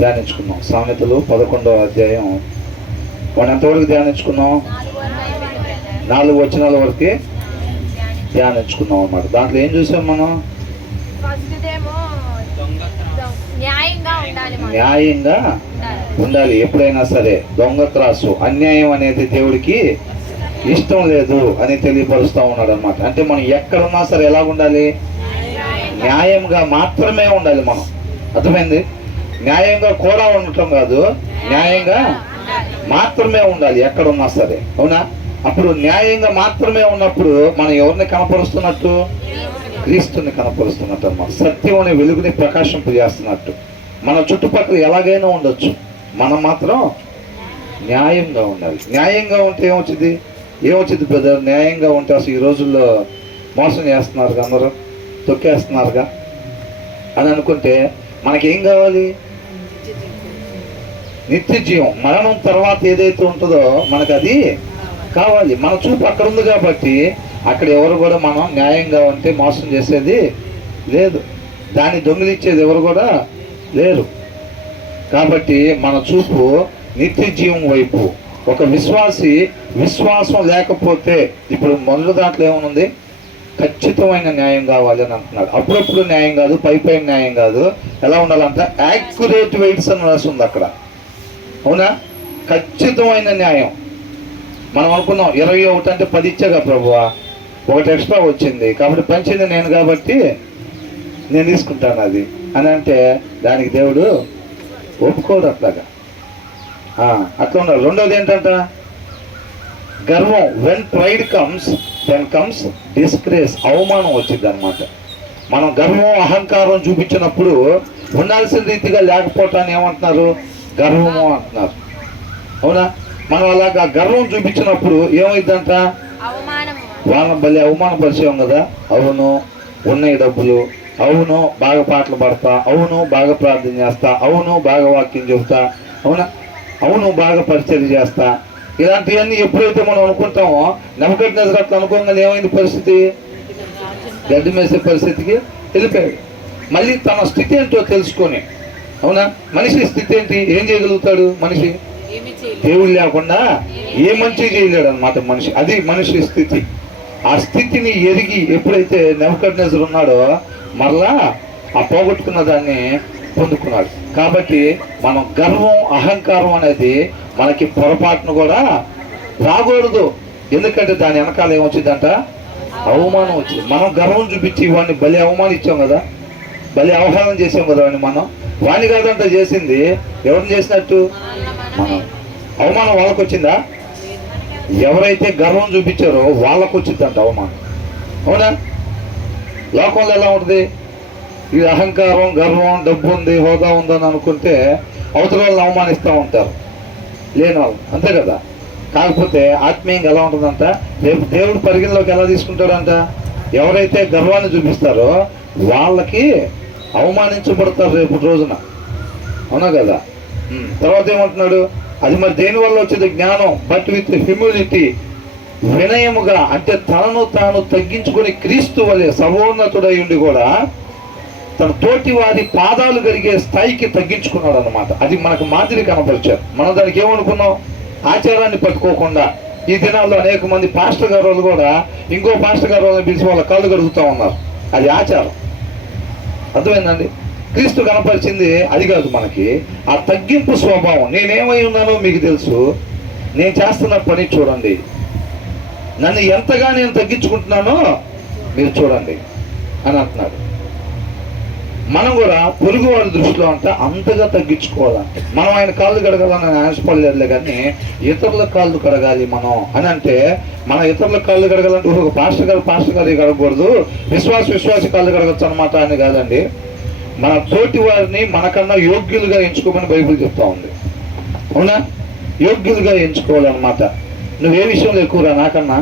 ధ్యానించుకున్నాం. సామెతలు 11వ అధ్యాయం మనం ఎంతవరకు ధ్యానించుకున్నాం? 4 వచనాల వరకే ధ్యానించుకున్నాం అన్నమాట. దాంట్లో ఏం చూసాం మనం? న్యాయంగా ఉండాలి. ఎప్పుడైనా సరే దొంగ త్రాసు, అన్యాయం అనేది దేవుడికి ఇష్టం లేదు అని తెలియపరుస్తూ ఉన్నాడు అనమాట. అంటే మనం ఎక్కడున్నా సరే ఎలా ఉండాలి? న్యాయంగా మాత్రమే ఉండాలి. మనం అర్థమైంది? న్యాయంగా కూడా ఉండటం కాదు, న్యాయంగా మాత్రమే ఉండాలి ఎక్కడున్నా సరే. అవునా? అప్పుడు న్యాయంగా మాత్రమే ఉన్నప్పుడు మనం ఎవరిని కనపరుస్తున్నట్టు? క్రీస్తుని కనపరుస్తున్నట్టు అన్నమాట. సత్యం అనే వెలుగుని ప్రకాశింపజేస్తున్నట్టు. మన చుట్టుపక్కల ఎలాగైనా ఉండొచ్చు, మనం మాత్రం న్యాయంగా ఉండాలి. న్యాయంగా ఉంటే ఏమొచ్చింది బ్రదర్? న్యాయంగా ఉంటే అసలు ఈ రోజుల్లో మోసం చేస్తున్నారుగా, అందరూ తొక్కేస్తున్నారుగా అని అనుకుంటే మనకేం కావాలి? నిత్య జీవం. మరణం తర్వాత ఏదైతే ఉంటుందో మనకు అది కావాలి. మన చూపు అక్కడ ఉంది కాబట్టి అక్కడ ఎవరు కూడా మనం న్యాయంగా ఉంటే మోసం చేసేది లేదు, దాన్ని దొంగిలించేది ఎవరు కూడా లేరు. కాబట్టి మన చూపు నిత్య జీవం వైపు. ఒక విశ్వాసం లేకపోతే, ఇప్పుడు మొదటి దాంట్లో ఏమనుంది? ఖచ్చితమైన న్యాయం కావాలి అని అంటున్నాడు. అప్పుడప్పుడు న్యాయం కాదు, పై న్యాయం కాదు. ఎలా ఉండాలంట? యాక్యురేట్ వెయిట్స్ అని రాసి ఉంది అక్కడ. అవునా? ఖచ్చితమైన న్యాయం. మనం అనుకున్నాం 21 అంటే 10 ఇచ్చాగా ప్రభువా, 1 ఎక్స్ట్రా వచ్చింది కాబట్టి పంచింది నేను కాబట్టి నేను తీసుకుంటాను అది అని అంటే దానికి దేవుడు ఒప్పుకోడు. అట్లాగా అట్లా ఉన్నాడు. రెండోది ఏంటంట? గర్వం. When pride comes then comes disgrace. అవమానం వచ్చింది అనమాట. మనం గర్వం అహంకారం చూపించినప్పుడు ఉండాల్సిన రీతిగా లేకపోవటాన్ని ఏమంటున్నారు? గర్వము అంటున్నారు. అవునా? మనం అలాగా గర్వం చూపించినప్పుడు ఏమైందంట? వాళ్ళని భలే అవమానపరిచాం కదా. అవును, ఉన్నాయి డబ్బులు, అవును బాగా పాటలు పాడతా, అవును బాగా ప్రార్థన చేస్తా, అవును బాగా వాక్యం చెబుతా, అవునా, అవును బాగా పరిచయం చేస్తా, ఇలాంటివన్నీ ఎప్పుడైతే మనం అనుకుంటామో నెబుకద్నెజరు అట్లా అనుకోగానే ఏమైంది పరిస్థితి? గడ్డి మేసే పరిస్థితికి వెళ్ళిపోయాడు. మళ్ళీ తన స్థితి ఏంటో తెలుసుకొని, అవునా, మనిషి స్థితి ఏంటి? ఏం చేయగలుగుతాడు మనిషి? దేవుడు లేకుండా ఏ మంచి చేయలేడు అనమాట మనిషి. అది మనిషి స్థితి. ఆ స్థితిని ఎరిగి ఎప్పుడైతే నెబుకద్నెజరు ఉన్నాడో మరలా ఆ పోగొట్టుకున్న దాన్ని పొందుకున్నాడు. కాబట్టి మనం గర్వం అహంకారం అనేది మనకి పొరపాటును కూడా రాకూడదు. ఎందుకంటే దాని వెనకాల ఏమొచ్చిందంట? అవమానం వచ్చింది. మనం గర్వం చూపించి వాడిని బలి అవమానించాం కదా, బలి అవహేళన చేసాం కదా వాడిని. మనం వాడిని కాదంట చేసింది, ఎవరిని చేసినట్టు? మనం. అవమానం వాళ్ళకు వచ్చిందా? ఎవరైతే గర్వం చూపించారో వాళ్ళకు వచ్చిందంట అవమానం. అవునా? లోకంలో ఎలా ఉంటుంది? ఇది అహంకారం, గర్వం, డబ్బు ఉంది, హోదా ఉందని అనుకుంటే అవతల వాళ్ళని అవమానిస్తూ ఉంటారు, లేని వాళ్ళు. అంతే కదా. కాకపోతే ఆత్మీయంగా ఎలా ఉంటుందంట? రేపు దేవుడు పరిగణలోకి ఎలా తీసుకుంటాడంట? ఎవరైతే గర్వాన్ని చూపిస్తారో వాళ్ళకి అవమానించబడతారు రేపు రోజున. అవునా కదా. తర్వాత ఏమంటున్నాడు? అది మరి దేనివల్ల వచ్చేది? జ్ఞానం. బట్ విత్ హ్యూమిలిటీ, వినయముగా. అంటే తనను తాను తగ్గించుకొని క్రీస్తు వలె సర్వోన్నతుడై ఉండి కూడా తన తోటి వారి పాదాలు కడిగే స్థాయికి తగ్గించుకున్నాడు అనమాట. అది మనకు మాదిరి కనపరిచారు. మనం దానికి ఏమనుకున్నాం? ఆచారాన్ని పట్టుకోకుండా ఈ దినాల్లో అనేక మంది పాస్టర్ గారు వాళ్ళు కూడా ఇంకో పాస్టర్ గారు వాళ్ళని పిలిచి వాళ్ళ కాళ్ళు కడుగుతూ ఉన్నారు. అది ఆచారం. అర్థమైందండి? క్రీస్తు కనపరిచింది అది కాదు మనకి. ఆ తగ్గింపు స్వభావం. నేనేమై ఉన్నానో మీకు తెలుసు, నేను చేస్తున్న పని చూడండి, నన్ను ఎంతగా నేను తగ్గించుకుంటున్నానో మీరు చూడండి అని అంటున్నాడు. మనం కూడా పొరుగు వారి దృష్టిలో అంటే అంతగా తగ్గించుకోవాలంటే మనం ఆయన కాళ్ళు కడగాలని ఆశపడలేదులే, కానీ ఇతరుల కాళ్ళు కడగాలి మనం అని అంటే, మన ఇతరుల కాళ్ళు కడగాలంటే ఒక పాస్టర్ గారు కడగకూడదు, విశ్వాసి కాళ్ళు కడగచ్చు అనమాట అని కాదండి. మన తోటి వారిని మనకన్నా యోగ్యులుగా ఎంచుకోమని బైబిల్ చెప్తా ఉంది. అవునా? యోగ్యులుగా ఎంచుకోవాలన్నమాట. నువ్వే విషయంలో ఎక్కువరా నాకన్నా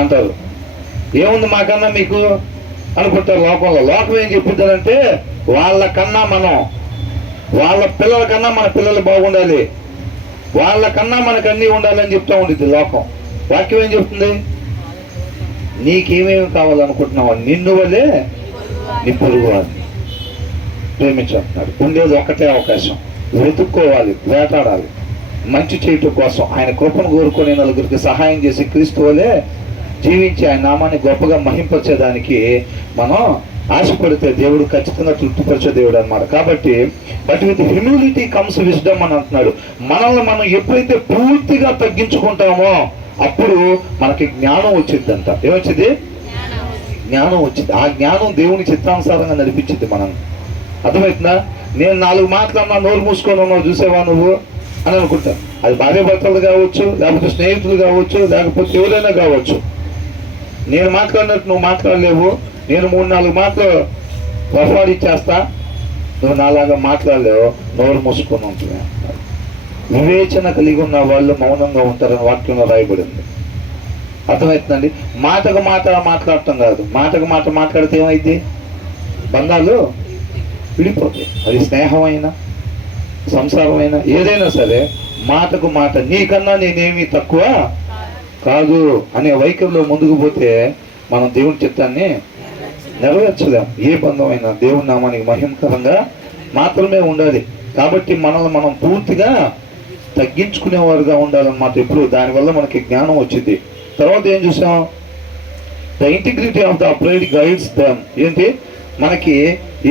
అంటారు. ఏముంది మాకన్నా మీకు అనుకుంటారు లోకంలో. లోకం ఏం చెప్తారంటే వాళ్ళకన్నా మనం, వాళ్ళ పిల్లల కన్నా మన పిల్లలు బాగుండాలి, వాళ్ళకన్నా మనకు అన్నీ ఉండాలని చెప్తా ఉండేది లోకం. వాక్యం ఏం చెప్తుంది? నీకేమేమి కావాలనుకుంటున్నావు నిన్ను వల్లే నీ పొరుగు వారిని ప్రేమించుకుంటున్నాడు. ఉండేది ఒకటే అవకాశం, వెతుక్కోవాలి, వేటాడాలి. మంచి చేయటం కోసం ఆయన కృపను కోరుకొని నలుగురికి సహాయం చేసి క్రీస్తు వలె జీవించి ఆయన నామాన్ని గొప్పగా మహింపరిచేదానికి మనం ఆశపడితే దేవుడు ఖచ్చితంగా తృప్తిపరిచే దేవుడు అన్నమాట. కాబట్టి but with humility comes wisdom అని అంటున్నాడు. మనల్ని మనం ఎప్పుడైతే పూర్తిగా తగ్గించుకుంటామో అప్పుడు మనకి జ్ఞానం వచ్చిందంట. ఏమొచ్చింది? జ్ఞానం వచ్చింది. ఆ జ్ఞానం దేవుని చిత్తానుసారంగా నడిపించింది మనం. అర్థమవుతుందా? నేను 4 మాటలన్నా నోరు మూసుకొని ఉన్నావు చూసేవా నువ్వు అని అనుకుంటా. అది భార్య భర్తలు కావచ్చు, లేకపోతే స్నేహితులు కావచ్చు, లేకపోతే ఎవరైనా కావచ్చు. నేను మాట్లాడినట్టు నువ్వు మాట్లాడలేవు. నేను 3-4 మాటలు రఫాడిచ్చేస్తా, నువ్వు నాలాగా మాట్లాడలేవు, నోరు మూసుకొని ఉంటుంది. వివేచన కలిగి ఉన్న వాళ్ళు మౌనంగా ఉంటారని వాక్యంలో రాయబడింది. అర్థమవుతుందండి? మాటకు మాట మాట్లాడటం కాదు. మాటకు మాట మాట్లాడితే ఏమైంది? బంధాలు విడిపోతాయి. అది స్నేహమైనా సంసారమైనా ఏదైనా సరే మాటకు మాట నీకన్నా నేనేమి తక్కువ కాదు అనే వైఖరిలో ముందుకు పోతే మనం దేవుని చిత్తాన్ని నెరవేర్చలేం. ఏ బంధమైనా దేవుని నామానికి మహిమకరంగా మాత్రమే ఉండాలి. కాబట్టి మనల్ని మనం పూర్తిగా తగ్గించుకునేవారుగా ఉండాలన్నమాట. ఇప్పుడు దానివల్ల మనకి జ్ఞానం వచ్చింది. తర్వాత ఏం చూసాం? The integrity of the afraid guides them. ఏంటి? మనకి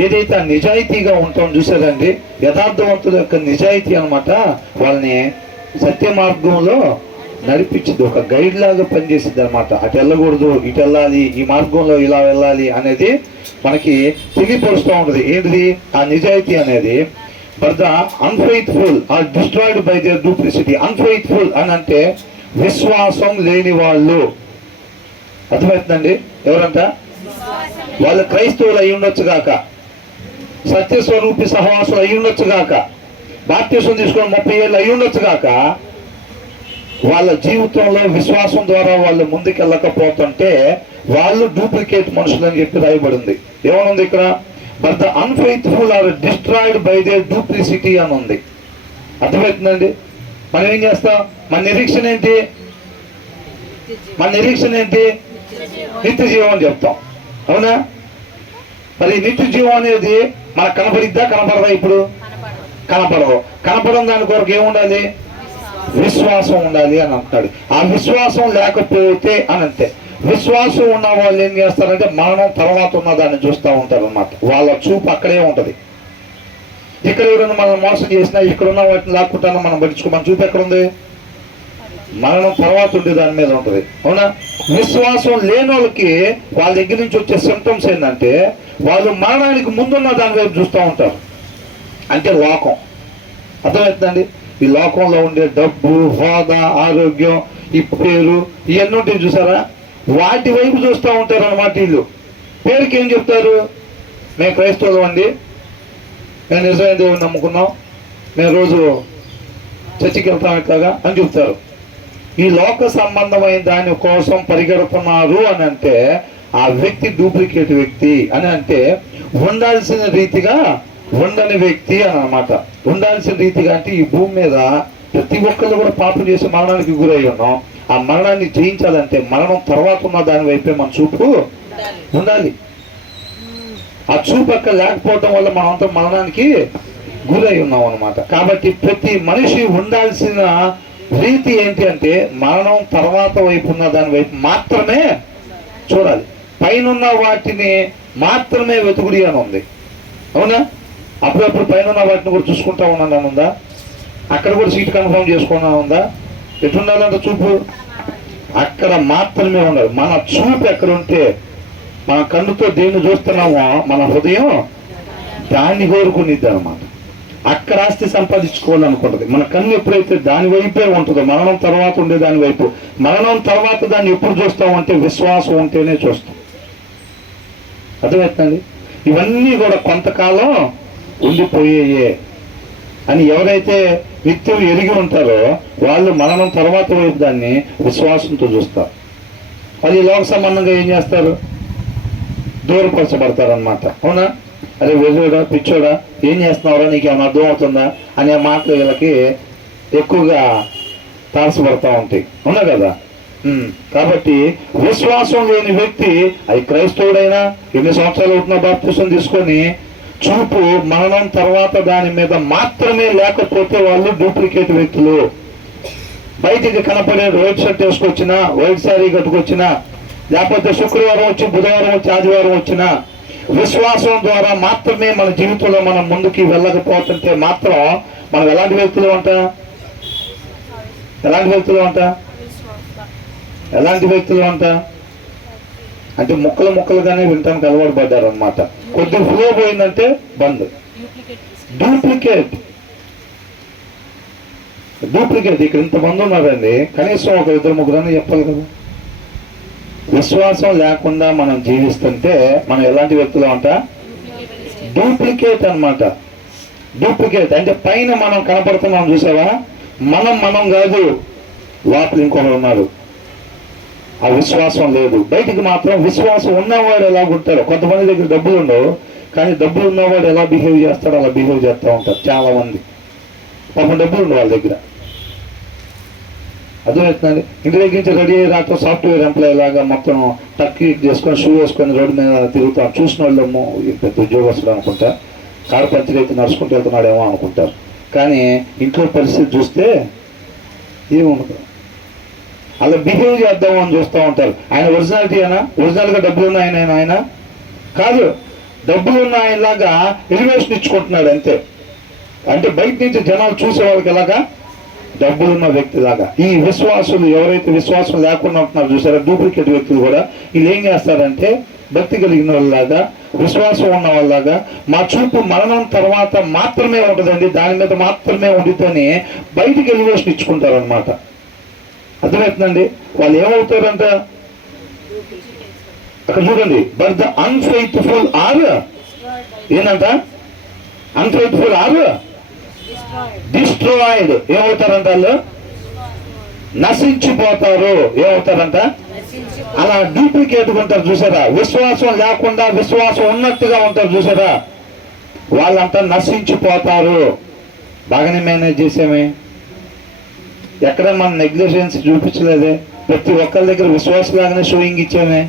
ఏదైతే నిజాయితీగా ఉంటాం చూసారండి, యథార్థవంతుల యొక్క నిజాయితీ అనమాట వాళ్ళని సత్య మార్గంలో నడిపించింది. ఒక గైడ్ లాగా పనిచేసింది అనమాట. అటు వెళ్ళకూడదు, ఇటు వెళ్ళాలి, ఈ మార్గంలో ఇలా వెళ్ళాలి అనేది మనకి తెలియపరుస్తూ ఉంటుంది. ఏంటిది ఆ నిజాయితీ అనేది? But the unfaithful are destroyed by their duplicity. Unfaithful అని అంటే విశ్వాసం లేని వాళ్ళు. అర్థమవుతుందండి? ఎవరంట? వాళ్ళు క్రైస్తవులు అయి ఉండొచ్చు గాక, సత్యస్వరూపి సహవాసులు అయి ఉండొచ్చు గాక, బాప్తిసం తీసుకొని 30 ఏళ్ళు అయి ఉండొచ్చు గాక, వాళ్ళ జీవితంలో విశ్వాసం ద్వారా వాళ్ళు ముందుకెళ్ళకపోతుంటే వాళ్ళు డూప్లికేట్ మనుషులు అని చెప్పి రాయబడింది. ఏమనుంది ఇక్కడ? But the unfaithful are destroyed by their duplicity అని ఉంది. అర్థమవుతుందండి? మనం ఏం చేస్తాం? మన నిరీక్షణ ఏంటి? నిత్య జీవం అని చెప్తాం. అవునా? మరి నిత్య జీవం అనేది మనకు కనపడిద్దా కనపడదా? ఇప్పుడు కనపడదు. కనపడడం దాని కొరకు ఏముండాలి? విశ్వాసం ఉండాలి అని అంటాడు. ఆ విశ్వాసం లేకపోతే అని అంటే విశ్వాసం ఉన్న వాళ్ళు ఏం చేస్తారంటే మరణం తర్వాత ఉన్న దాన్ని చూస్తూ ఉంటారు అన్నమాట. వాళ్ళ చూపు అక్కడే ఉంటది. ఇక్కడ ఎవరైనా మనం మోసం చేసినా ఇక్కడ ఉన్న వాటిని లాక్కుంటానో మనం పట్టించుకో. మన చూపు ఎక్కడ ఉంది? మరణం తర్వాత ఉండే దాని మీద ఉంటుంది. అవునా? విశ్వాసం లేని వాళ్ళకి వాళ్ళ దగ్గర నుంచి వచ్చే సిమ్టమ్స్ ఏంటంటే వాళ్ళు మరణానికి ముందున్న దాని వైపు చూస్తూ ఉంటారు. అంటే లోకం. అర్థమవుతుందండి? ఈ లోకంలో ఉండే డబ్బు, హోదా, ఆరోగ్యం, ఈ పేరు, ఇవన్నీ ఉంటాయి చూసారా? వాటి వైపు చూస్తూ ఉంటారు అన్నమాట. వీళ్ళు పేరుకి ఏం చెప్తారు? మేము క్రైస్తవులు అండి, మేము నిజమైన దేవుని నమ్ముకున్నాం, మేము రోజు చర్చికి వెళ్తాం ఎట్లాగా అని చెప్తారు. ఈ లోక సంబంధమైన దాని కోసం పరిగెడుతున్నారు అని అంటే ఆ వ్యక్తి డూప్లికేట్ వ్యక్తి అని అంటే ఉండాల్సిన రీతిగా ఉండని వ్యక్తి అని అన్నమాట. ఉండాల్సిన రీతిగా అంటే ఈ భూమి మీద ప్రతి ఒక్కళ్ళు కూడా పాపం చేసి మరణానికి గురై ఉన్నాం. ఆ మరణాన్ని జయించాలంటే మరణం తర్వాత ఉన్న దాని వైపే మన చూపు ఉండాలి. ఆ చూపు అక్కడ లేకపోవడం వల్ల మనమంతా మరణానికి గురై ఉన్నాం అన్నమాట. కాబట్టి ప్రతి మనిషి ఉండాల్సిన రీతి ఏంటి అంటే మరణం తర్వాత వైపు ఉన్న దాని వైపు మాత్రమే చూడాలి. పైన వాటిని మాత్రమే వెతుకుడి అని ఉంది. అవునా? అప్పుడప్పుడు పైన వాటిని కూడా చూసుకుంటా ఉన్నాను ఉందా? అక్కడ కూడా సీట్ కన్ఫర్మ్ చేసుకున్నా ఉందా? ఎటుండాలంటే చూపు అక్కడ మాత్రమే ఉండాలి. మన చూపు ఎక్కడ ఉంటే మన కన్నుతో దేన్ని చూస్తున్నామో మన హృదయం దాన్ని కోరుకునిద్ది అనమాట. అక్కడ ఆస్తి సంపాదించుకోవాలనుకుంటుంది. మన కన్ను ఎప్పుడైతే దాని వైపే ఉంటుందో మరణం తర్వాత ఉండే దాని వైపు, మరణం తర్వాత దాన్ని ఎప్పుడు చూస్తామంటే విశ్వాసం ఉంటేనే చూస్తాం. అర్థమవుతుందండి? ఇవన్నీ కూడా కొంతకాలం ఉండిపోయే అని ఎవరైతే నిత్యం ఎరిగి ఉంటారో వాళ్ళు మరణం తర్వాత వైపు దాన్ని విశ్వాసంతో చూస్తారు. అది లోక సంబంధంగా ఏం చేస్తారు? దూరపరచబడతారు అనమాట. అవునా? అరే వెజోడా, పిచ్చోడా, ఏం చేస్తున్నావురా, నీకు ఏమైనా అర్థం అవుతుందా అనే మాటలు వీళ్ళకి ఎక్కువగా తారసపడతా ఉంటాయి. అవునా కదా? కాబట్టి విశ్వాసం లేని వ్యక్తి అది క్రైస్తవుడైనా ఎన్ని సంవత్సరాలు అవుతున్నా బాప్తిసం తీసుకొని చూపు మరణం తర్వాత దాని మీద మాత్రమే లేకపోతే వాళ్ళు డూప్లికేట్ వ్యక్తులు. బయటికి కనపడే వైట్ షర్ట్ వేసుకొచ్చినా, వైట్ శారీ కట్టుకొచ్చినా, లేకపోతే శుక్రవారం వచ్చి బుధవారం వచ్చి ఆదివారం వచ్చినా, విశ్వాసం ద్వారా మాత్రమే మన జీవితంలో మనం ముందుకి వెళ్ళకపోతుంటే మాత్రం మనం ఎలాంటి వ్యక్తులు అంట అంటే ముక్కలుగానే వింటానికి అలవాటు పడ్డారు అనమాట. కొద్దిగా ఫ్లో పోయిందంటే బంద్. డూప్లికేట్ ఇక్కడ ఇంతమంది ఉన్నారండి, కనీసం ఒక 2-3 చెప్పాలి కదా. విశ్వాసం లేకుండా మనం జీవిస్తుంటే మనం ఎలాంటి వ్యక్తులు అంట? డూప్లికేట్ అన్నమాట. డూప్లికేట్ అంటే పైన మనం కనపడుతున్నాం చూసావా, మనం కాదు, లోపల ఇంకొకరు ఉన్నారు. ఆ విశ్వాసం లేదు. బయటికి మాత్రం విశ్వాసం ఉన్నవాడు ఎలా ఉంటారు. కొంతమంది దగ్గర డబ్బులు ఉండవు, కానీ డబ్బులు ఉన్నవాడు ఎలా బిహేవ్ చేస్తాడో అలా బిహేవ్ చేస్తూ ఉంటారు చాలా మంది. పాపం డబ్బులు ఉండవు వాళ్ళ దగ్గర. అర్థమవుతుందండి. ఇంటి దగ్గర నుంచి రెడీ అయ్యి రాత్రి సాఫ్ట్వేర్ ఎంప్లాయీ లాగా మొత్తం టక్కి చేసుకొని షూ వేసుకొని రోడ్డు మీద తిరుగుతాం. చూసిన వాళ్ళేమో పెద్ద ఉద్యోగస్తుడు అనుకుంటా, కారు పంచర్ అయితే నడుచుకుంటూ వెళ్తున్నాడేమో అనుకుంటారు. కానీ ఇంట్లో పరిస్థితి చూస్తే ఏముండదు. అలా బిహేవ్ చేద్దాము అని చూస్తూ ఉంటారు. ఆయన ఒరిజినాలిటీ అయినా, ఒరిజినల్గా డబ్బులు ఉన్న ఆయన కాదు, డబ్బులు ఉన్న ఆయనలాగా ఎలివేషన్ ఇచ్చుకుంటున్నాడు అంతే. అంటే బయట నుంచి జనాలు చూసే వాళ్ళకి ఎలాగా, డబ్బులున్న వ్యక్తిలాగా. ఈ విశ్వాసులు ఎవరైతే విశ్వాసం లేకుండా ఉంటున్నారు చూసారా, డూప్లికేట్ వ్యక్తులు కూడా వీళ్ళు ఏం చేస్తారంటే భక్తి కలిగిన వాళ్ళలాగా, విశ్వాసం ఉన్న వాళ్ళలాగా, మా చూపు మరణం తర్వాత మాత్రమే ఉంటుందండి, దాని మీద మాత్రమే ఉండితేనే బయటికి ఎలివేషన్ ఇచ్చుకుంటారు అనమాట. అర్థమవుతుందండి. వాళ్ళు ఏమవుతారంట అక్కడ చూడండి, బట్ ద అన్ఫెయిత్ఫుల్ ఆర్ ఏంటంట, అన్ఫెయిత్ఫుల్ ఆర్ డిస్ట్రాయిడ్. ఏమవుతారంట వాళ్ళు? నశించిపోతారు. ఏమవుతారంట? అలా డూప్లికేట్ ఉంటారు చూసారా, విశ్వాసం లేకుండా విశ్వాసం ఉన్నట్టుగా ఉంటారు చూసారా, వాళ్ళంతా నశించిపోతారు. బాగానే మేనేజ్ చేసామే, ఎక్కడ మన నెగ్లిజెన్స్ చూపించలేదే. ప్రతి ఒక్కరి దగ్గర విశ్వాసలాగానే షోయింగ్ ఇచ్చామే,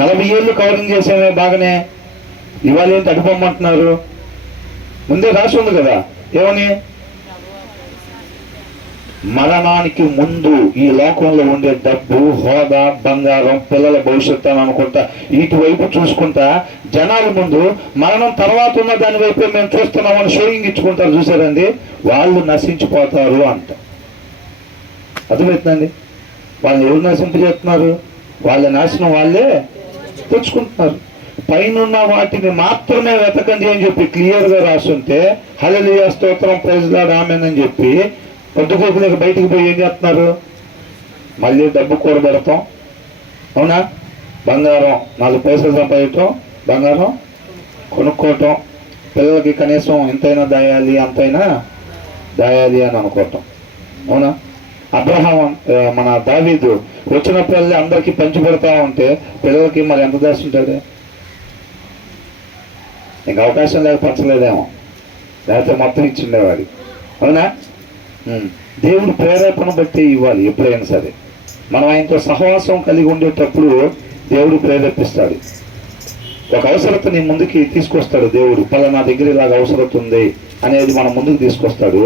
40 ఏళ్ళు కవరింగ్ చేసామే బాగానే. ఇవాళ ఏంటి అడుపమ్మంటున్నారు? ముందే రాసి ఉంది కదా, ఏమని? మరణానికి ముందు ఈ లోకంలో ఉండే డబ్బు, హోదా, బంగారం, పిల్లల భవిష్యత్తు అని అనుకుంటా ఇటువైపు చూసుకుంటా జనాల ముందు మరణం తర్వాత ఉన్న దాని వైపే మేము చూస్తున్నామని షోయింగ్ ఇచ్చుకుంటారు చూసారండి, వాళ్ళు నశించిపోతారు అంట. అర్థమవుతుందండి. వాళ్ళని ఎవరు నశింపజేస్తున్నారు? వాళ్ళ నాశనం వాళ్ళే తెచ్చుకుంటున్నారు. పైనున్న వాటిని మాత్రమే వెతకండి అని చెప్పి క్లియర్గా రాస్తుంటే హల్లెలూయా స్తోత్రం ప్రైజ్ లార్డ్ ఆమేన్ అని చెప్పి పొద్దుగోకులకు బయటికి పోయి ఏం చేస్తున్నారు? మళ్ళీ డబ్బు కూడబెడతాం, అవునా? బంగారం 4 పైసలు సంపాదించడం, బంగారం కొనుక్కోవటం, పిల్లలకి కనీసం ఇంతైనా దాయాలి అంతైనా దాయాలి అని అనుకోవటం, అవునా? అబ్రహాం మన దావీదు వచ్చినప్పుడల్లా అందరికీ పంచి పెడతా ఉంటే పిల్లలకి మరి ఎంత దాచుంటాడు? ఇంకా అవకాశం లేక పంచలేదేమో, లేకపోతే మొత్తం ఇచ్చిండేవాడు, అవునా? దేవుడు ప్రేరేపణ బట్టి ఇవ్వాలి. ఎప్పుడైనా సరే మనం ఆయనతో సహవాసం కలిగి ఉండేటప్పుడు దేవుడు ప్రేరేపిస్తాడు. ఒక అవసరత నీ ముందుకి తీసుకొస్తాడు దేవుడు. పలానా దగ్గర ఇలాగ అవసరత ఉంది అనేది మన ముందుకు తీసుకొస్తాడు.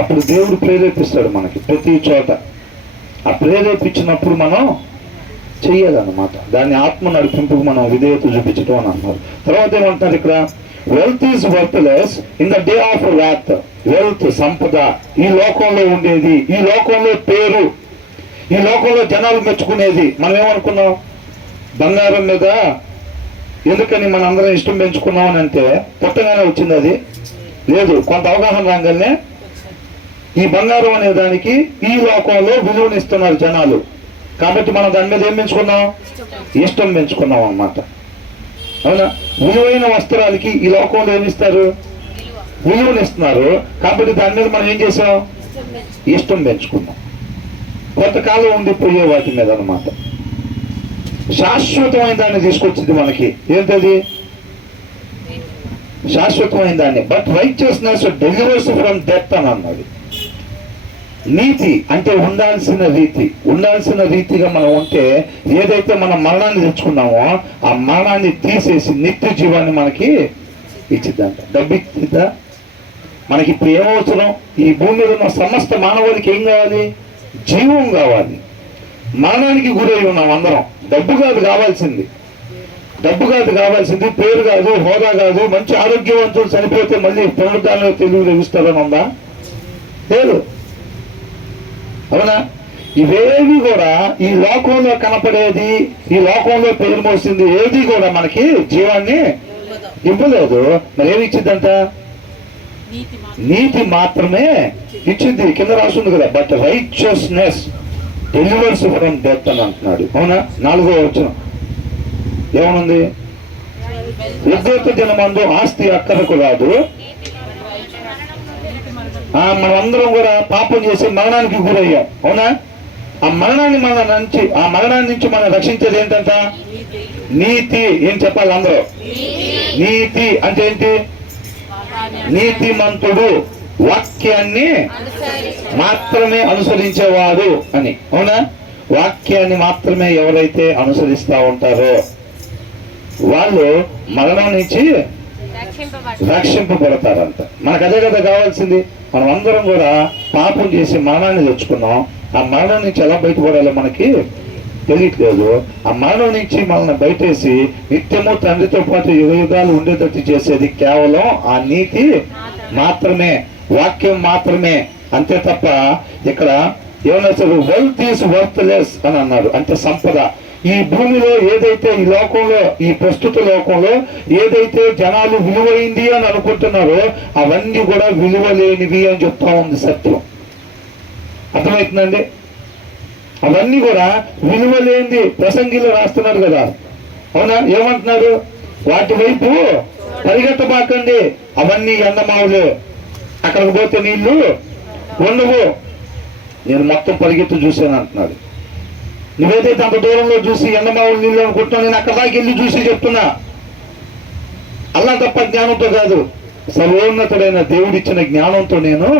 అప్పుడు దేవుడు ప్రేరేపిస్తాడు మనకి ప్రతి చోట. ఆ ప్రేరేపించినప్పుడు మనం చెయ్యాలన్నమాట. దాన్ని ఆత్మ నడిపింపుకు మనం విధేయత చూపించడం అని అన్నారు. తర్వాత ఏమంటున్నారు ఇక్కడ? Wealth is worthless in the day of wrath. Wealth, సంపద, ఈ లోకంలో ఉండేది, ఈ లోకంలో పేరు, ఈ లోకంలో జనాలు మెచ్చుకునేది. మనం ఏమనుకున్నాం? బంగారం మీద ఎందుకని మన అందరం ఇష్టం పెంచుకున్నాం అని అంటే పుట్టగానే వచ్చింది అది లేదు. కొంత అవగాహన రాగానే ఈ బంగారం అనే దానికి ఈ లోకంలో విలువనిస్తున్నారు జనాలు. కాబట్టి మనం దాని మీద ఏం పెంచుకున్నాం? ఇష్టం పెంచుకున్నాం అన్నమాట, అవునా? విలువైన వస్త్రాలకి ఈ లోకంలో ఏమిస్తారు? విలువనిస్తున్నారు. కాబట్టి దాని మీద మనం ఏం చేసాం? ఇష్టం పెంచుకున్నాం. కొంతకాలం ఉండిపోయే వాటి మీద అన్నమాట. శాశ్వతమైన దాన్ని తీసుకొచ్చింది మనకి. ఏంటది? శాశ్వతమైన దాన్ని. But righteousness delivers from death అని అన్నది. నీతి అంటే ఉండాల్సిన రీతిగా మనం ఉంటే ఏదైతే మనం మరణాన్ని తెచ్చుకున్నామో ఆ మరణాన్ని తీసేసి నిత్య జీవాన్ని మనకి ఇచ్చిద్దంట. డబ్బు ఇచ్చిద్దా? మనకి ఇప్పుడు ఏమవసరం? ఈ భూమి మీద ఉన్న సమస్త మానవాళికి ఏం కావాలి? జీవం కావాలి. మరణానికి గురై ఉన్నాం అందరం. డబ్బు కాదు కావాల్సింది, డబ్బు కాదు కావాల్సింది, పేరు కాదు, హోదా కాదు. మంచి ఆరోగ్యవంతులు చనిపోతే మళ్ళీ పునరుద్ధానంలో తెలుగు లభిస్తారని ఉందా? లేదు. అవునా? ఇవేవి కూడా ఈ లోకంలో కనపడేది, ఈ లోకంలో పేరు మోసింది ఏది కూడా మనకి జీవాన్ని ఇవ్వలేదు. మరి ఏమి ఇచ్చిందంట? నీతి మాత్రమే ఇచ్చింది. కింద రాస్తుంది కదా, but righteousness delivers from death అని అంటున్నాడు. అవునా? 4వ వచనం ఏమనుంది? ఉగ్రత దినమందు ఆస్తి అక్కరకు రాదు. మనమందరం కూడా పాపం చేసి మరణానికి గురయ్యాం. అవునా? ఆ మరణాన్ని నుంచి మనం రక్షించేది ఏంటంట? నీతి. ఏం చెప్పాలి అందరూ? నీతి అంటే ఏంటి? నీతిమంతుడు వాక్యాన్ని మాత్రమే అనుసరించేవాడు అని. అవునా? వాక్యాన్ని మాత్రమే ఎవరైతే అనుసరిస్తా ఉంటారో వాళ్ళు మరణం నుంచి రక్షింపబడతారంట. మనకు అదే కదా కావాల్సింది. మనం అందరం కూడా పాపం చేసి మరణాన్ని తెచ్చుకున్నాం. ఆ మరణం నుంచి ఎలా బయటపడాలో మనకి తెలియట్లేదు. ఆ మరణం నుంచి మనల్ని బయటేసి నిత్యము తండ్రితో పాటు యుగాలు ఉండేటట్టు చేసేది కేవలం ఆ నీతి మాత్రమే, వాక్యం మాత్రమే. అంతే తప్ప ఇక్కడ ఏమన్నా వెల్త్ ఈస్ వర్త్లెస్ అని అన్నారు. అంటే సంపద. ఈ భూమిలో ఏదైతే, ఈ లోకంలో, ఈ ప్రస్తుత లోకంలో ఏదైతే జనాలు విలువైంది అని అనుకుంటున్నారో అవన్నీ కూడా విలువ లేనివి అని చెప్తా ఉంది సత్యం. అర్థమవుతుందండి? అవన్నీ కూడా విలువ లేనిది. ప్రసంగిలో రాస్తున్నారు కదా. అవునా? ఏమంటున్నారు? వాటి వైపు పరిగెత్తబాకండి, అవన్నీ ఎండమావులే, అక్కడికి పోతే నీళ్లు ఉండవు. నేను మొత్తం పరిగెత్తు చూశాను అంటున్నాడు. నువ్వేదైతే అంత దూరంలో చూసి ఎండమావులు నీళ్ళు అనుకుంటున్నావు, నేను అక్కడ దాకా వెళ్ళి చూసి చెప్తున్నా. అల్లా తప్ప జ్ఞానంతో కాదు, సర్వోన్నతుడైన దేవుడిచ్చిన జ్ఞానంతో నేను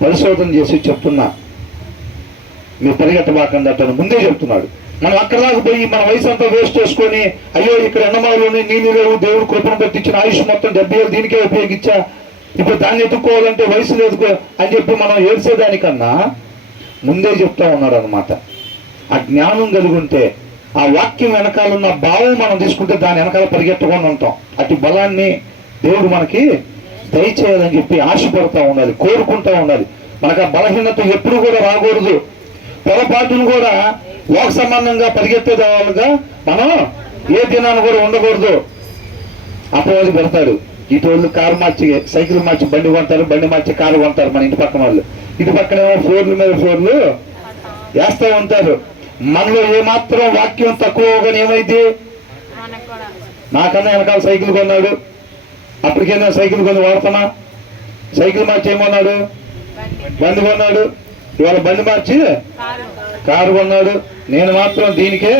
పరిశోధన చేసి చెప్తున్నా. మీరు పరిగెత్తబాకండి అతను ముందే చెప్తున్నాడు. మనం అక్కడ దాకా పోయి మన వయసు అంతా వేస్ట్ చేసుకొని, అయ్యో ఇక్కడ ఎండమావులోని నీళ్ళు లేవు, దేవుడు కృపను బట్టి ఇచ్చిన ఆయుష్ మొత్తం 70 ఏళ్ళు దీనికే ఉపయోగించా, ఇప్పుడు దాన్ని ఎత్తుక్కోవాలంటే వయసు లేదు అని చెప్పి మనం ఏడ్చేదానికన్నా ముందే చెప్తా ఉన్నాడు అనమాట. ఆ జ్ఞానం కలిగి ఉంటే, ఆ వాక్యం వెనకాలన్న భావం మనం తీసుకుంటే దాని వెనకాల పరిగెత్తకుండా ఉంటాం. అటు బలాన్ని దేవుడు మనకి దయచేయాలని చెప్పి ఆశపడతా ఉండాలి, కోరుకుంటా ఉండాలి. మనకు ఆ బలహీనత ఎప్పుడు కూడా రాకూడదు. పొరపాటును కూడా లోక సంబంధంగా పరిగెత్తేవాళ్ళుగా మనం ఏ దినాన్ని కూడా ఉండకూడదు. అపవాది పెడతాడు. ఇటు కారు మార్చి సైకిల్ మార్చి బండి కొంటారు, బండి మార్చి కారు కొంటారు మన ఇంటి పక్కన వాళ్ళు. ఇటు పక్కనేమో ఫ్లోర్ల మీద ఫ్లోర్లు వేస్తూ ఉంటారు. మనలో ఏమాత్రం వాక్యం తక్కువగానే ఏమైంది? నాకన్నా వెనకాల సైకిల్ కొన్నాడు, అప్పటికైనా సైకిల్ కొని వాడుతున్నా. సైకిల్ మార్చి ఏమన్నాడు? బండి కొన్నాడు. ఇవాళ బండి మార్చి కారు కొన్నాడు. నేను మాత్రం దీనికే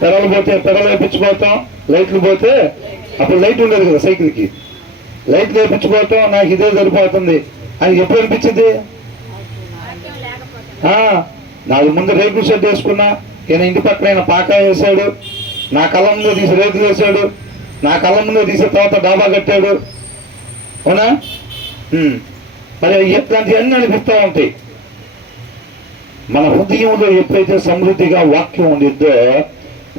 పెడలు పోతే పెడలు వేయించుకోవటం, లైట్లు పోతే అప్పుడు లైట్ ఉండేది కదా సైకిల్కి, లైట్లు వేయించుకోవటం నాకు ఇదే సరిపోతుంది అని ఎప్పుడు అనిపించింది? నాకు ముందు రేకుల షెడ్ వేసుకున్నా, ఈయన ఇంటి పక్కన ఆయన పాకా వేసాడు, నా కళ్ళ ముందు తీసి రేకులు వేసాడు, నా కళ్ళ ముందు తీసే తర్వాత డాబా కట్టాడు. అవునా? మరి ఇట్లాంటివన్నీ అనిపిస్తూ ఉంటాయి. మన హృదయంలో ఎప్పుడైతే సమృద్ధిగా వాక్యం ఉండిద్దో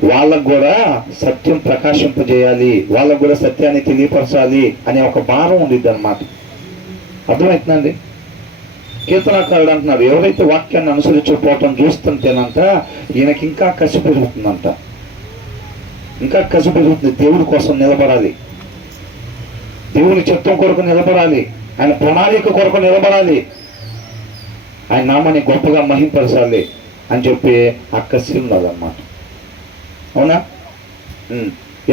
వాళ్ళకు కూడా సత్యం ప్రకాశింపజేయాలి, వాళ్ళకు కూడా సత్యాన్ని తెలియపరచాలి అనే ఒక భారం ఉండిద్ది అన్నమాట. అర్థమవుతుందండి? కీర్తనకారుడు అంటున్నాడు, ఎవరైతే వాక్యాన్ని అనుసరించకపోవటం చూస్తుంటేనంట ఈయనకి ఇంకా కసి పెరుగుతుందంట, ఇంకా కసి పెరుగుతుంది. దేవుడి కోసం నిలబడాలి, దేవుని చిత్తం కొరకు నిలబడాలి, ఆయన ప్రణాళిక కొరకు నిలబడాలి, ఆయన నామాన్ని గొప్పగా మహింపరచాలి అని చెప్పి ఆ కసి ఉన్నదన్నమాట. అవునా?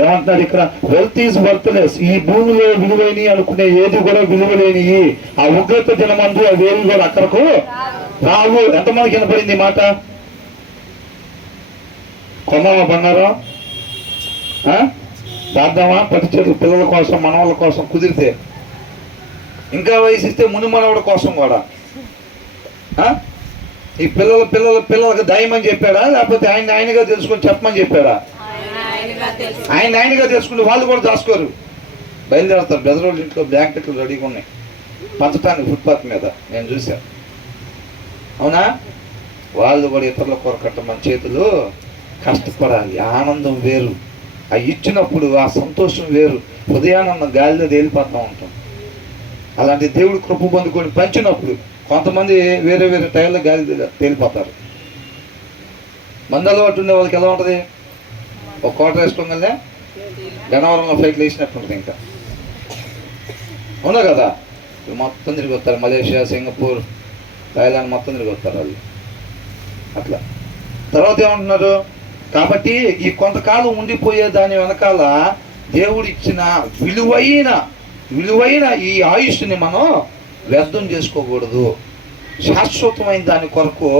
ఏమంటున్నాడు ఇక్కడ? Wealth is worthless. ఈ భూమిలో విలువైన అనుకునే ఏది కూడా విలువలేని ఆ ఉగ్రత దినమందు అవేవి కూడా అక్కడకు రావు. ఎంతమందికి వినపడింది ఈ మాట? కొన్నామా బంగారం? దాద్దామా? పది చేతులు పిల్లల కోసం, మనవాళ్ళ కోసం కుదిరితే, ఇంకా వయసు ఇస్తే ముని మనవుడి కోసం కూడా. ఈ పిల్లలకు దయమని చెప్పాడా, లేకపోతే ఆయనగా తెలుసుకొని చెప్పమని చెప్పాడా? ఆయనగా తెలుసుకుంటే వాళ్ళు కూడా దాచుకోరు. బయలుదేరుతారు. బెదరోళ్ళ ఇంట్లో బ్లాంకెట్లు రెడీగా ఉన్నాయి పంచటానికి ఫుట్పాత్ మీద, నేను చూశాను. అవునా? వాళ్ళు కూడా ఇతరుల కొరకట్ట మన చేతులు కష్టపడాలి. ఆనందం వేరు, ఆ ఇచ్చినప్పుడు ఆ సంతోషం వేరు. ఉదయానందం గాలిలో తేలిపోతూ ఉంటాం. అలాంటి దేవుడు కృప పొందుకొని పంచినప్పుడు కొంతమంది వేరే వేరే టైంలో గాలి తేలిపోతారు. మంది అలవాటు ఉండే వాళ్ళకి ఎలా ఉంటుంది? ఒక కోట వేసుకోగలనే గన్నవరంలో ఫ్లైట్లు వేసినట్టు ఉంటుంది. ఇంకా అవునా కదా? మొత్తం తిరిగి వస్తారు. మలేషియా, సింగపూర్, థాయిలాండ్ మొత్తం తిరిగి వస్తారు వాళ్ళు. అట్లా తర్వాత ఏమంటున్నారు? కాబట్టి ఈ కొంతకాలం ఉండిపోయే దాని వెనకాల దేవుడు ఇచ్చిన విలువైన ఈ ఆయుష్ని మనం వ్యర్థం చేసుకోకూడదు. శాశ్వతమైన దాని కొరకు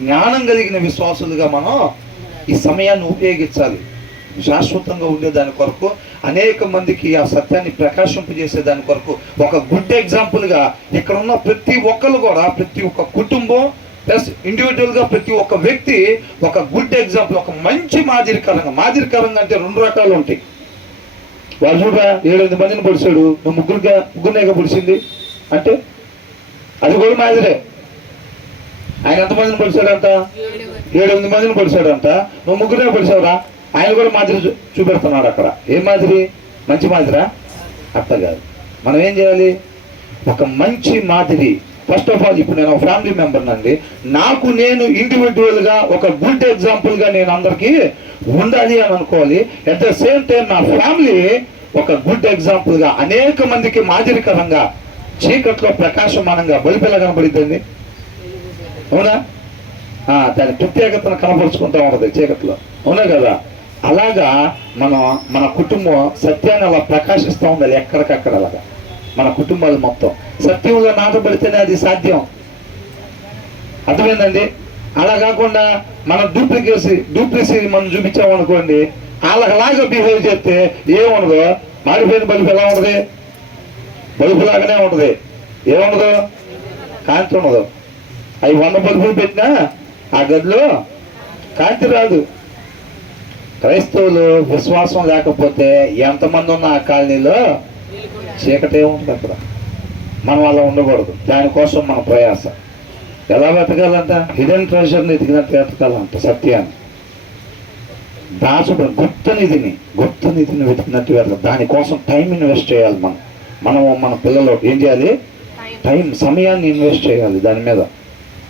జ్ఞానం కలిగిన విశ్వాసులుగా మనం ఈ సమయాన్ని ఉపయోగించాలి. శాశ్వతంగా ఉండే దాని కొరకు, అనేక మందికి ఆ సత్యాన్ని ప్రకాశింపజేసే దాని కొరకు ఒక గుడ్ ఎగ్జాంపుల్గా ఇక్కడ ఉన్న ప్రతి ఒక్కరు కూడా, ప్రతి ఒక్క కుటుంబం ప్లస్ ఇండివిజువల్గా ప్రతి ఒక్క వ్యక్తి ఒక గుడ్ ఎగ్జాంపుల్, ఒక మంచి మాదిరికరంగా అంటే 2 రకాలు ఉంటాయి. వాళ్ళు చూడరా 7-8 మందిని పొడిచాడు, నువ్వు ముగ్గురునేగా పొడిచింది అంటే అది కూడా మాదిరే. ఆయన ఎంతమందిని పొడిచాడంట? 7-8 మందిని పొడిచాడంట. నువ్వు ముగ్గురునే పొడిచావురా, ఆయన కూడా మాదిరి చూపెడుతున్నాడు అక్కడ. ఏం మాదిరి? మంచి మాదిరా? అట్లా కాదు. మనం ఏం చేయాలి? ఒక మంచి మాదిరి. ఫస్ట్ ఆఫ్ ఆల్ ఇప్పుడు నేను ఒక ఫ్యామిలీ మెంబర్ నండి, నాకు నేను ఇండివిజువల్గా ఒక గుడ్ ఎగ్జాంపుల్గా నేను అందరికీ ఉండాలి అని అనుకోవాలి. అట్ ద సేమ్ టైం నా ఫ్యామిలీ ఒక గుడ్ ఎగ్జాంపుల్గా అనేక మందికి మాదిరికరంగా చీకట్లో ప్రకాశమానంగా బలిపిల్ల కనబడుతుంది. అవునా? దాని ప్రత్యేకతను కనపరుచుకుంటూ ఉంటుంది చీకట్లో. అవునా కదా? అలాగా మన కుటుంబం సత్యాన్ని అలా ప్రకాశిస్తూ ఉండాలి ఎక్కడికక్కడ. అలాగా మన కుటుంబాలు మొత్తం సత్యంలో నాటబడితేనే అది సాధ్యం. అర్థమైందండి? అలా కాకుండా మన డూప్లిసీ మనం చూపించామనుకోండి, అలాగలాగా బిహేవ్ చేస్తే ఏముండదు, మారిపోయిన బలుపు ఎలా ఉంటుంది? బలుపులాగానే ఉంటుంది. ఏముండదు? కాంతి ఉండదు. అవి 100 బల్బులు పెట్టినా ఆ గదిలో కాంతి రాదు. క్రైస్తవులు విశ్వాసం లేకపోతే ఎంతమంది ఉన్న ఆ కాలనీలో చీకటే ఉంటుంది. అక్కడ మనం అలా ఉండకూడదు. దానికోసం మన ప్రయాస. ఎలా వెతకాలంట? హిడెన్ ట్రెజర్ని ఎదిగినట్టు వెతకాలంట. సత్యాన్ని దాచుడు, గుప్త నిధిని వెతికినట్టు వెతకాలి. దానికోసం టైం ఇన్వెస్ట్ చేయాలి. మన పిల్లలు ఏం చేయాలి? సమయాన్ని ఇన్వెస్ట్ చేయాలి దాని మీద.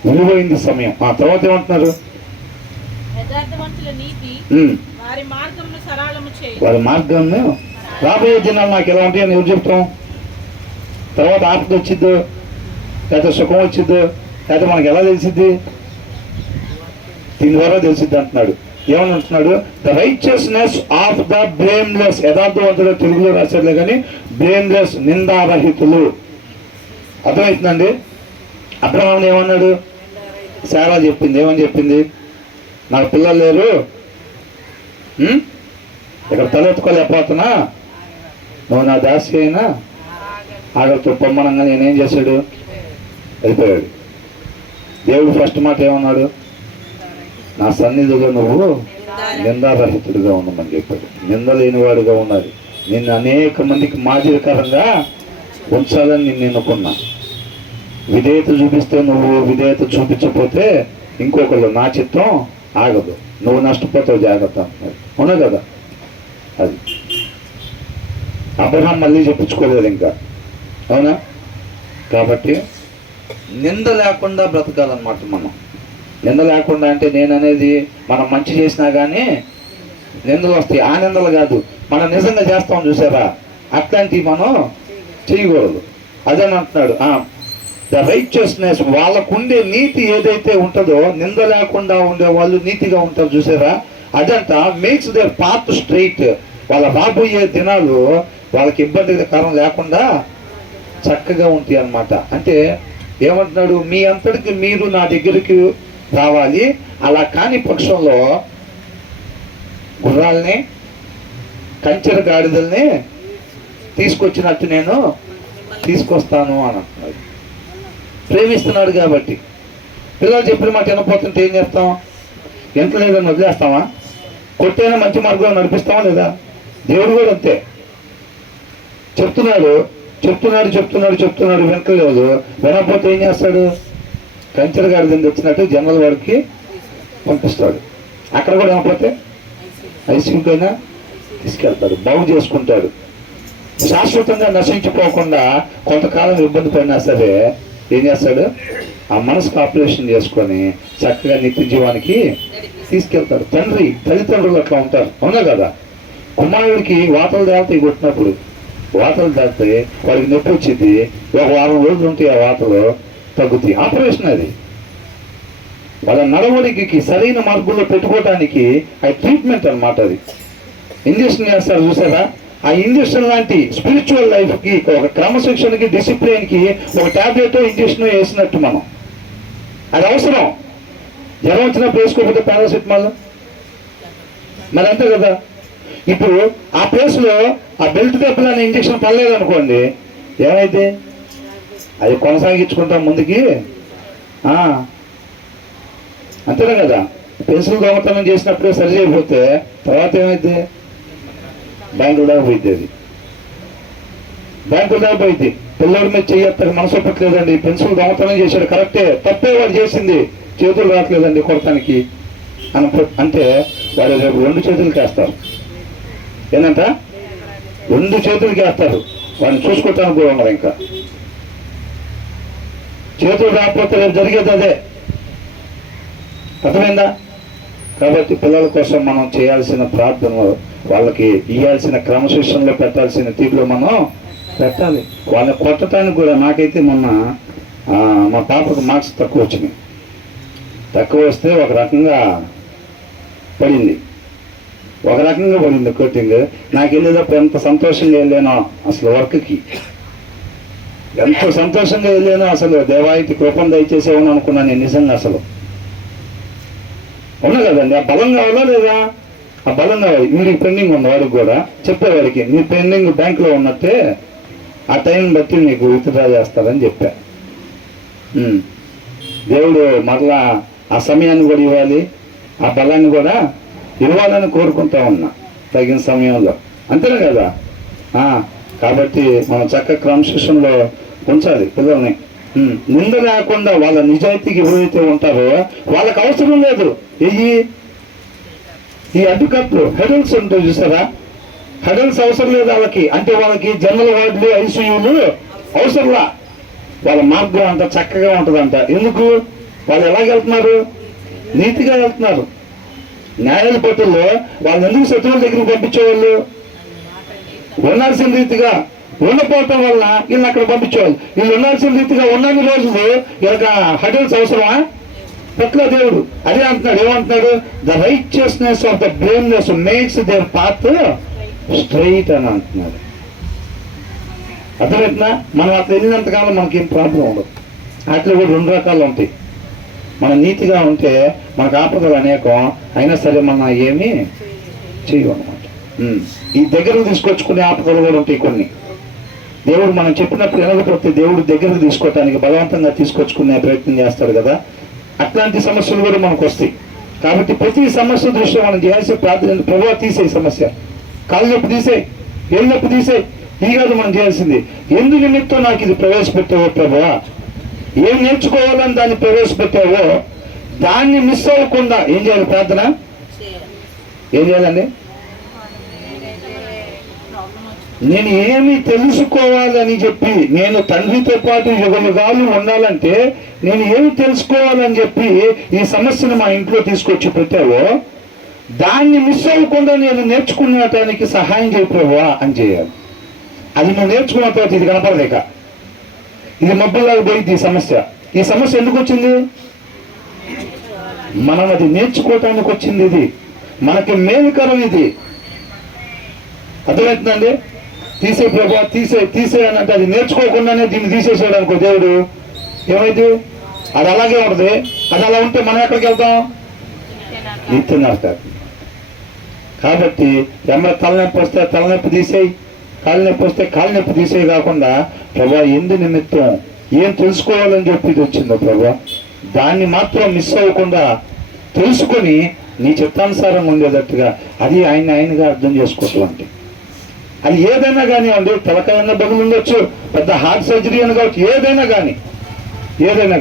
విలువైంది సమయం. ఆ తర్వాత ఏమంటున్నారు? వారి మార్గంను రాబోయే దినాలు నాకు ఎలా ఉంటాయని ఎవరు చెప్తాం? తర్వాత ఆపద వచ్చిద్దో లేకపోతే సుఖం వచ్చిద్దో లేకపోతే మనకి ఎలా తెలిసిద్ది? దీని ద్వారా తెలిసిద్ది అంటున్నాడు. ఏమని అంటున్నాడు? The righteousness of the blameless. యథార్థవంతుడు తెలుగులో రాశారులే కానీ బ్లేమ్లెస్, నిందారహితులు. అర్థమవుతుందండి? అబ్రహాం ఏమన్నాడు? శారా చెప్పింది. ఏమని చెప్పింది? నాకు పిల్లలు లేరు, ఇక్కడ తలెత్తుకోలేకపోతున్నా, నువ్వు నా దాసి అయినా ఆగతో పొమ్మనంగా నేనేం చేశాడు? వెళ్ళిపోయాడు. దేవుడు ఫస్ట్ మాట ఏమన్నాడు? నా సన్నిధిలో నువ్వు నిందారహితుడిగా ఉండమని చెప్పాడు. నింద లేనివాడుగా ఉండాలి. నిన్ను అనేక మందికి మాదిరికరంగా ఉంచాలని నేను ఎన్నుకున్నా. విధేయత చూపిస్తే నువ్వు, విధేయత చూపించకపోతే ఇంకొకళ్ళు, నా చిత్తం ఆగదు, నువ్వు నష్టపోతావు, జాగ్రత్త అంటున్నాడు. అవునా కదా? అది అబ్రహాం మళ్ళీ చెప్పించుకోలేదు ఇంకా. అవునా? కాబట్టి నింద లేకుండా బ్రతకాలన్నమాట. మనం నింద లేకుండా అంటే నేననేది మనం మంచి చేసినా కానీ నిందలు వస్తాయి. ఆ నిందలు కాదు, మనం నిజంగా చేస్తాం చూసారా, అట్లాంటివి మనం చేయకూడదు. అదని అంటున్నాడు. ద రైచియస్నెస్, వాళ్ళకుండే నీతి ఏదైతే ఉంటుందో, నింద లేకుండా ఉండే వాళ్ళు నీతిగా ఉంటారు చూసారా, అదంట మేక్స్ దేర్ పాత్ స్ట్రైట్. వాళ్ళ రాబోయే దినాలు వాళ్ళకి ఇబ్బందికరం లేకుండా చక్కగా ఉంటాయి అన్నమాట. అంటే ఏమంటున్నాడు? మీ అంతటికి మీరు నా దగ్గరికి రావాలి. అలా కాని పక్షంలో గుర్రాలని, కంచెర గాడిదల్ని తీసుకొచ్చినట్టు నేను తీసుకొస్తాను అని అంటున్నాడు. ప్రేమిస్తున్నాడు కాబట్టి. పిల్లలు చెప్పిన మాట వినపోతుంటే ఏం చేస్తాం? ఎంత లేదని వదిలేస్తామా? కొట్టైనా మంచి మార్గంలో నడిపిస్తామా లేదా? దేవుడు కూడా అంతే. చెప్తున్నాడు చెప్తున్నాడు చెప్తున్నాడు చెప్తున్నాడు వినకలేదు. వినకపోతే ఏం చేస్తాడు? కంచెర గాడి తెచ్చినట్టు జనరల్ వాడికి పంపిస్తాడు. అక్కడ కూడా వినకపోతే ఐసీయూకైనా తీసుకెళ్తాడు, బాగు చేసుకుంటాడు. శాశ్వతంగా నశించిపోకుండా కొంతకాలం ఇబ్బంది పడినా సరే ఏం చేస్తాడు? ఆ మనసుకు ఆపరేషన్ చేసుకొని చక్కగా నిత్య జీవానికి తీసుకెళ్తాడు. తల్లిదండ్రులు అట్లా ఉంటారు, అవునా కదా? కుమారుడికి వాతలు దాల్తాయి, కొట్టినప్పుడు వాతలు దాల్తాయి, వాడికి నొప్పి వచ్చింది, ఒక వారం రోజులు ఉంటాయి, ఆ వాతలు తగ్గుతాయి. ఆపరేషన్ అది. వాళ్ళ నడవడికి సరైన మార్గంలో పెట్టుకోవడానికి అది ట్రీట్మెంట్ అన్నమాట. అది ఇంజక్షన్ చేస్తారు చూసారా? ఆ ఇంజక్షన్ లాంటి స్పిరిచువల్ లైఫ్కి, ఒక క్రమశిక్షణకి, డిసిప్లిన్కి ఒక టాబ్లెట్ ఇంజక్షన్ వేసినట్టు మనం, అది అవసరం. జ్వరం వచ్చినప్పుడు వేసుకోకపోతే పారాసిటమాల్ మరి అంతే కదా. ఇప్పుడు ఆ ప్లేస్లో ఆ బెల్ట్ దెబ్బలు అనే ఇంజక్షన్ పడలేదు అనుకోండి, ఏమైతే అది కొనసాగించుకుంటాం ముందుకి, అంతేనా కదా. పెన్సిల్ దొంగతనం చేసినప్పుడే సరి చేయకపోతే తర్వాత ఏమైంది? బ్యాంకులు దాకా పోయింది. అది బ్యాంకులు దాకా పోయింది. పిల్లడి మీద చెయ్యత్తారు, మనసు ఒప్పట్లేదండి, పెన్సిల్ దొంగతనం చేశాడు, కరెక్టే, తప్పే వాడు చేసింది, చేతులు రావట్లేదండి కొడతానికి అంటే వాడు రేపు 2 చేతులకి వేస్తారు. ఏంటంట? 2 చేతులకి వేస్తారు. వాడిని చూసుకోవటానికి కూడా ఉన్నారు. ఇంకా చేతులు రాకపోతే రేపు జరిగేది అదే. అర్థమైందా? కాబట్టి పిల్లల కోసం మనం చేయాల్సిన ప్రార్థన, వాళ్ళకి ఇవ్వాల్సిన క్రమశిక్షణలో పెట్టాల్సిన తీరులో మనం పెట్టాలి. వాళ్ళని కొట్టడానికి కూడా, నాకైతే మొన్న మా పాపకు మార్క్స్ తక్కువ వచ్చినాయి. తక్కువ వస్తే ఒక రకంగా పడింది, కోటింగ్. నాకు వెళ్ళేటప్పుడు ఎంత సంతోషంగా వెళ్ళానో అసలు, వర్క్కి ఎంత సంతోషంగా వెళ్ళానో అసలు. దేవాయితీ కృపను దయచేసేవని అనుకున్నాను నేను నిజంగా అసలు. ఉన్నా కదండి, ఆ బలం కావాలా లేదా? ఆ బలం కావాలి. వీడికి పెండింగ్ ఉంది, వాడికి కూడా చెప్పేవాడికి, నీ పెండింగ్ బ్యాంకులో ఉన్నట్టే, ఆ టైం బట్టి నీకు విత్డ్రా చేస్తారని చెప్పా. దేవుడు మరలా ఆ సమయాన్ని కూడా ఇవ్వాలి, ఆ బలాన్ని కూడా ఇవ్వాలని కోరుకుంటా ఉన్నా తగిన సమయంలో, అంతేనా కదా. కాబట్టి మనం చక్కగా క్రమశిక్షణలో ఉంచాలి పిల్లల్ని. నింద లేకుండా వాళ్ళ నిజాయితీకి ఎవరైతే ఉంటారో వాళ్ళకి అవసరం లేదు ఈ అడ్డుకట్లు, హెడల్స్ ఉంటాయి చూసారా? హెడల్స్ అవసరం లేదు వాళ్ళకి. అంటే వాళ్ళకి జనరల్ వార్డులు, ఐసీయూలు అవసరంలా. వాళ్ళ మార్గం అంత చక్కగా ఉంటుందంట. ఎందుకు? వాళ్ళు ఎలాగెళ్తున్నారు? నీతిగా వెళ్తున్నారు. న్యాయాధిపతుల్లో వాళ్ళు ఎందుకు శత్రువుల దగ్గరికి పంపించేవాళ్ళు? ఉండాల్సిన రీతిగా ఉండకపోవటం వల్ల వీళ్ళు అక్కడ పంపించేవాళ్ళు. వీళ్ళు ఉండాల్సిన రీతిగా ఉన్నన్ని రోజులు ఇక హెడల్స్ అవసరమా? పట్ల దేవుడు అదే అంటున్నాడు. ఏమంటున్నాడు? The righteousness of the blameless makes their path straight అని అంటున్నాడు. అర్థమవుతుందా? మనం అట్లా వెళ్ళినంతకాలం మనకేం ప్రాబ్లం ఉండదు. అట్లా కూడా 2 రకాలు ఉంటాయి. మనం నీతిగా ఉంటే మనకు ఆపదలు అనేకం, అయినా సరే మనం ఏమీ చేయమన్నమాట. ఈ దగ్గరకు తీసుకొచ్చుకునే ఆపదలు కూడా ఉంటాయి కొన్ని. దేవుడు మనం చెప్పినప్పుడు వినకపోతే దేవుడు దగ్గరకు తీసుకోవటానికి బలవంతంగా తీసుకొచ్చుకునే ప్రయత్నం చేస్తాడు కదా. అట్లాంటి సమస్యలు కూడా మనకు వస్తాయి. కాబట్టి ప్రతి సమస్య దృష్ట్యా మనం చేయాల్సిన ప్రార్థన, ప్రభువా తీసే సమస్య, కాళ్ళు నొప్పి తీసేయి, ఏళ్ళ నొప్పి తీసేయి, ఇది కాదు మనం చేయాల్సింది. ఎందు నిమిత్తం నాకు ఇది ప్రవేశపెట్టావో ప్రభువా, ఏం నేర్చుకోవాలని దాన్ని ప్రవేశపెట్టావో దాన్ని మిస్ అవ్వకుండా ఏం చేయాలి? ప్రార్థన ఏం చేయాలండి? నేను ఏమి తెలుసుకోవాలని చెప్పి, నేను తండ్రితో పాటు యుగముగాలు ఉండాలంటే నేను ఏమి తెలుసుకోవాలని చెప్పి ఈ సమస్యను మా ఇంట్లో తీసుకొచ్చి పెట్టావో దాన్ని మిస్ అవ్వకుండా నేను నేర్చుకునేటానికి సహాయం చేయకపోవా అని చేయాలి. అది నువ్వు నేర్చుకున్న తర్వాత ఇది కనపడలేక, ఇది మబ్బులాగా పోయింది. ఈ సమస్య ఎందుకు వచ్చింది? మనం అది నేర్చుకోవటానికి వచ్చింది. ఇది మనకి మేలుకరం. ఇది అర్థమవుతుందండి? తీసే ప్రభా, తీసే అని అంటే అది నేర్చుకోకుండానే దీన్ని తీసేసాడు అనుకో దేవుడు, ఏమైంది? అది అలాగే ఉంటుంది. అది అలా ఉంటే మనం ఎక్కడికి వెళ్తాం? నిత్య నరకానికి. కాబట్టి తలనొప్పి వస్తే తలనొప్పి తీసేయి, కాలు నొప్పి వస్తే కాలు నొప్పి తీసేయి కాకుండా, ప్రభా ఎందు నిమిత్తం ఏం తెలుసుకోవాలని చెప్పి ఇది వచ్చిందో ప్రభా, దాన్ని మాత్రం మిస్ అవ్వకుండా తెలుసుకొని నీ చిత్తానుసారంగా ఉండేటట్టుగా, అది ఆయనగా అర్థం చేసుకోవటం అంటే అది ఏదైనా కానివ్వండి, తలకాయ బదులు ఉండొచ్చు, పెద్ద హార్ట్ సర్జరీ అని కావచ్చు, ఏదైనా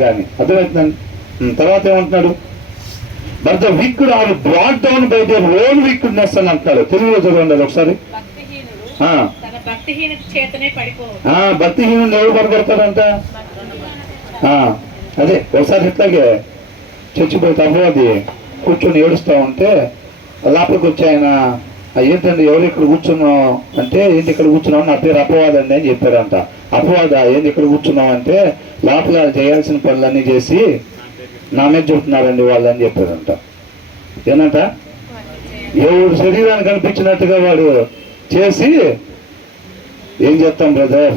కానీ అర్థమవుతుందండి. తర్వాత ఏమంటున్నాడు, but the wicked are brought down by their own wickedness అని అంటున్నాడు. తెలుగులో చదవండి అది ఒకసారి. భక్తిహీనుడు ఎవరు పడగొడతాడంట? అదే ఒకసారి ఇట్లాగే చచ్చిపోతే అపవాది కూర్చొని ఏడుస్తూ ఉంటే లోపలికి వచ్చి ఆయన, ఏంటండి ఎవరు ఇక్కడ కూర్చున్నావు అంటే, ఏంటి ఇక్కడ కూర్చున్నావు, నా పేరు అపవాదండి అని చెప్పారంట. అపవాద ఏంటి ఇక్కడ కూర్చున్నావు అంటే, లోపల చేయాల్సిన పనులన్నీ చేసి నా మీద చెబుతున్నారండి వాళ్ళు అని చెప్పారంట. ఏనంట, ఎవడు శరీరాన్ని కనిపించినట్టుగా వాడు చేసి ఏం చేస్తాం బ్రదర్,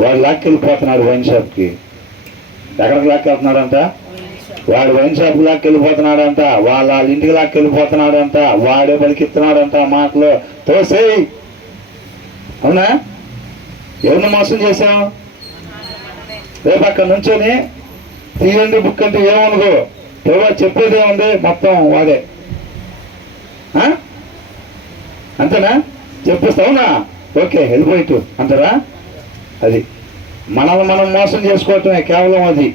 వాడు లాక్కెళ్ళిపోతున్నాడు వైన్ షాప్కి. ఎక్కడికి లాక్కెళ్తున్నాడంట? వాడు వైన్ షాప్కి లాక్కెళ్ళిపోతున్నాడంట, వాళ్ళ ఇంటికి లాక్కెళ్ళిపోతున్నాడంట, వాడే పలికిస్తున్నాడంట మాటలు. తోసేయి. అవునా? ఎవరిని మోసం చేశాం? రేపు అక్కడ నుంచొని తీయండి బుక్ అంటే ఏమనుకో, ఎవరో చెప్పేది ఏముంది, మొత్తం వాడే. అంతేనా? చెప్పేస్తావునా? ఓకే వెళ్ళిపోయిట్టు అంటారా? అది మనల్ని మనం మోసం చేసుకోవటమే కేవలం. అది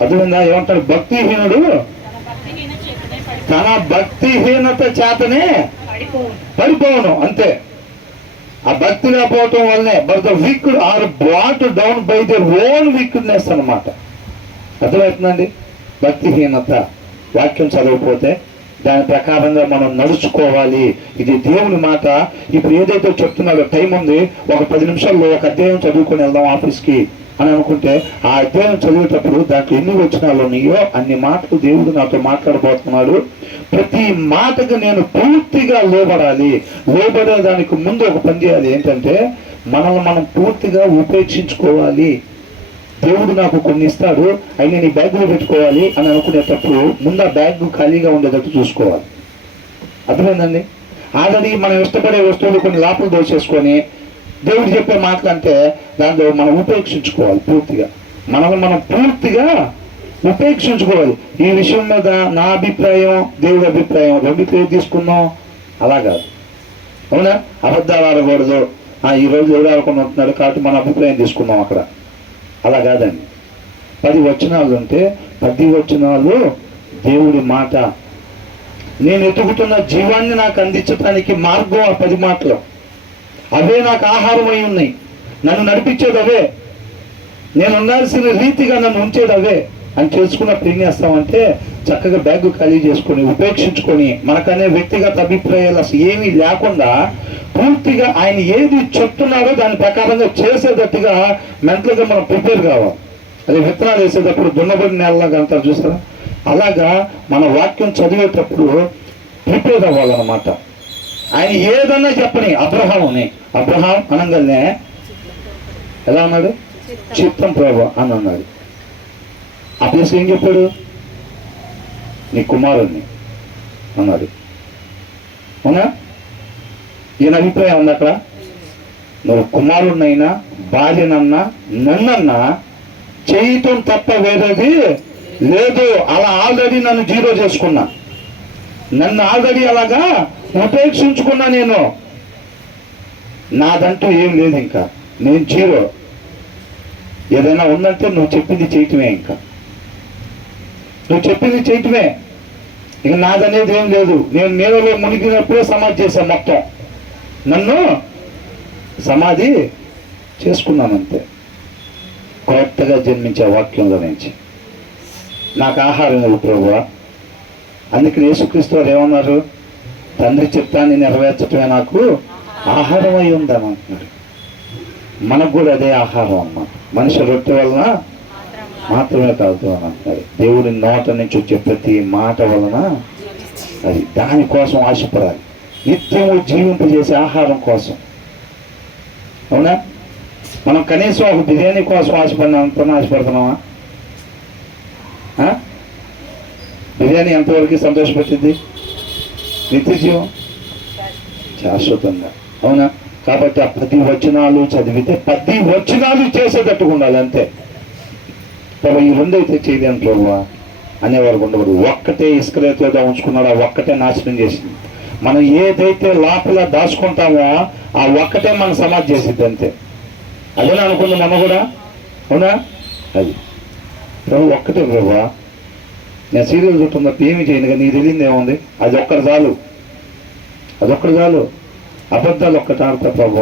అర్థమైందా? ఏమంటాడు, భక్తిహీనుడు తన భక్తిహీనత చేతనే పడిపోవను. అంతే. ఆ భక్తి లేకపోవటం వల్లనే but the wicked are brought down by their own wickedness అన్నమాట. అర్థమవుతుందండి? భక్తిహీనత. వాక్యం చదవకపోతే దాని ప్రకారంగా మనం నడుచుకోవాలి. ఇది దేవుని మాట. ఇప్పుడు ఏదైతే చెప్తున్నాడో, టైం ఉంది, ఒక 10 నిమిషాల్లో ఒక అధ్యాయం చదువుకొని వెళ్దాం ఆఫీస్కి అని అనుకుంటే, ఆ అధ్యాయం చదివేటప్పుడు దాంట్లో ఎన్ని వచనాలు ఉన్నాయో అన్ని మాటలు దేవుడు నాతో మాట్లాడబోతున్నాడు. ప్రతి మాటకు నేను పూర్తిగా లోబడాలి. లోబడేదానికి ముందు ఒక పని చేయాలి. ఏంటంటే మనల్ని మనం పూర్తిగా ఉపేక్షించుకోవాలి. దేవుడు నాకు కొన్ని ఇస్తాడు, అవి నేను ఈ బ్యాగ్లో పెట్టుకోవాలి అని అనుకునేటప్పుడు ముందు ఆ బ్యాగ్ ఖాళీగా ఉండేటట్టు చూసుకోవాలి. అర్థమైందండి? ఆల్రెడీ మనం ఇష్టపడే వస్తువులు కొన్ని లోపల దోచేసుకొని దేవుడు చెప్పే మాటలు అంటే దాంట్లో మనం ఉపేక్షించుకోవాలి. పూర్తిగా మనల్ని మనం పూర్తిగా ఉపేక్షించుకోవాలి. ఈ విషయం మీద నా అభిప్రాయం, దేవుడి అభిప్రాయం రెండిట్లో తీసుకుందాం అలా కాదు. అవునా? అబద్ధాలు ఆడకూడదు. ఈరోజు ఎవరు ఆడకుండా ఉంటున్నాడు కాబట్టి మన అభిప్రాయం తీసుకుందాం అక్కడ. అలా కాదండి. 10 వచనాలు ఉంటే 10 వచనాలు దేవుడి మాట. నేను ఎదుగుతున్న జీవాన్ని నాకు అందించడానికి మార్గం ఆ 10 మాటలు. అవే నాకు ఆహారం అయి ఉన్నాయి. నన్ను నడిపించేది అవే. నేను ఉండాల్సిన రీతిగా నన్ను ఉంచేది అవే అని తెలుసుకున్నప్పుడు ఏం చేస్తామంటే చక్కగా బ్యాగ్ ఖాళీ చేసుకొని ఉపేక్షించుకొని మనకనే వ్యక్తిగత అభిప్రాయాలు అసలు ఏమీ లేకుండా పూర్తిగా ఆయన ఏది చెప్తున్నారో దాని ప్రకారంగా చేసేటట్టుగా మెంటల్గా మనం ప్రిపేర్ కావాలి. అదే విత్తనాలు వేసేటప్పుడు దున్నబడి నేలలాగా అంటారు చూస్తారా, అలాగా మన వాక్యం చదివేటప్పుడు ప్రిపేర్ అవ్వాలన్నమాట. ఆయన ఏదన్నా చెప్పని, అబ్రహాం అనగానే ఎలా అన్నాడు? చిత్తం ప్రభు అని అన్నాడు. ఆ ప్లేస్ ఏం చెప్పాడు? నీ కుమారుణ్ణి అన్నాడు. అవునా? ఈయన అభిప్రాయం ఉంది అక్కడ. నువ్వు కుమారుణ్ణైనా భార్యనన్నా నన్నన్నా చేయటం తప్ప వేరేది లేదు. అలా ఆల్రెడీ నన్ను జీరో చేసుకున్నా, నన్ను ఆల్రెడీ అలాగా ఉపేక్షించుకున్నా. నేను నాదంటూ ఏం లేదు, ఇంకా నేను జీరో. ఏదైనా ఉందంటే నువ్వు చెప్పింది చేయటమే, ఇంకా నువ్వు చెప్పింది చేయటమే. ఇక నాదనేది ఏం లేదు. నేను నీళ్ళలో మునిగినప్పుడే సమాధి చేశాను, మొత్తం నన్ను సమాధి చేసుకున్నానంతే. కొత్తగా జన్మించే వాక్యంలో నుంచి నాకు ఆహారం లేదు ప్రభువా. అందుకని యేసుక్రీస్తు వారు ఏమన్నారు? తండ్రి చిత్తాన్ని నెరవేర్చటమే నాకు ఆహారం అయి ఉందని అంటున్నాడు. మనకు కూడా అదే ఆహారం అన్నమాట. మనిషి రొట్టె వలన మాత్రమే కాదు అని అంటున్నాడు. దేవుడి నోట నుంచి వచ్చే ప్రతి మాట వలన అది దానికోసం ఆశపడాలి. నిత్యము జీవింపజేసే ఆహారం కోసం. అవునా? మనం కనీసం ఒక బిర్యానీ కోసం ఆశపడుతున్నామా? బిర్యానీ ఎంతవరకు సంతోషపెట్టింది? నిత్య జీవం, శాశ్వతంగా. అవునా? కాబట్టి ఆ 10 వచనాలు చదివితే 10 వచనాలు చేసేటట్టుగా ఉండాలి అంతే. ప్రభు ఈ 2 అయితే చేయలేను ప్రభువా అనేవారు ఉండకూడదు. ఒక్కటే ఇస్కరియోతు ఉంచుకున్నాడు, ఆ ఒక్కటే నాశనం చేసింది. మనం ఏదైతే లోపల దాచుకుంటామో ఆ ఒక్కటే మన సమాధి చేసిద్ది అంతే. అదేనా అనుకుంది మనం కూడా, అవునా? అది ప్రభు ఒక్కటే ప్రభు, నేను సీరియల్ చూస్తున్నప్పుడు ఏమి చేయను కానీ నీకు తెలియదు ఏముంది, అది ఒక్కటి చాలు, అదొక్కటి చాలు. అబద్ధాలు ఒక్కటి ఆడతా ప్రభు,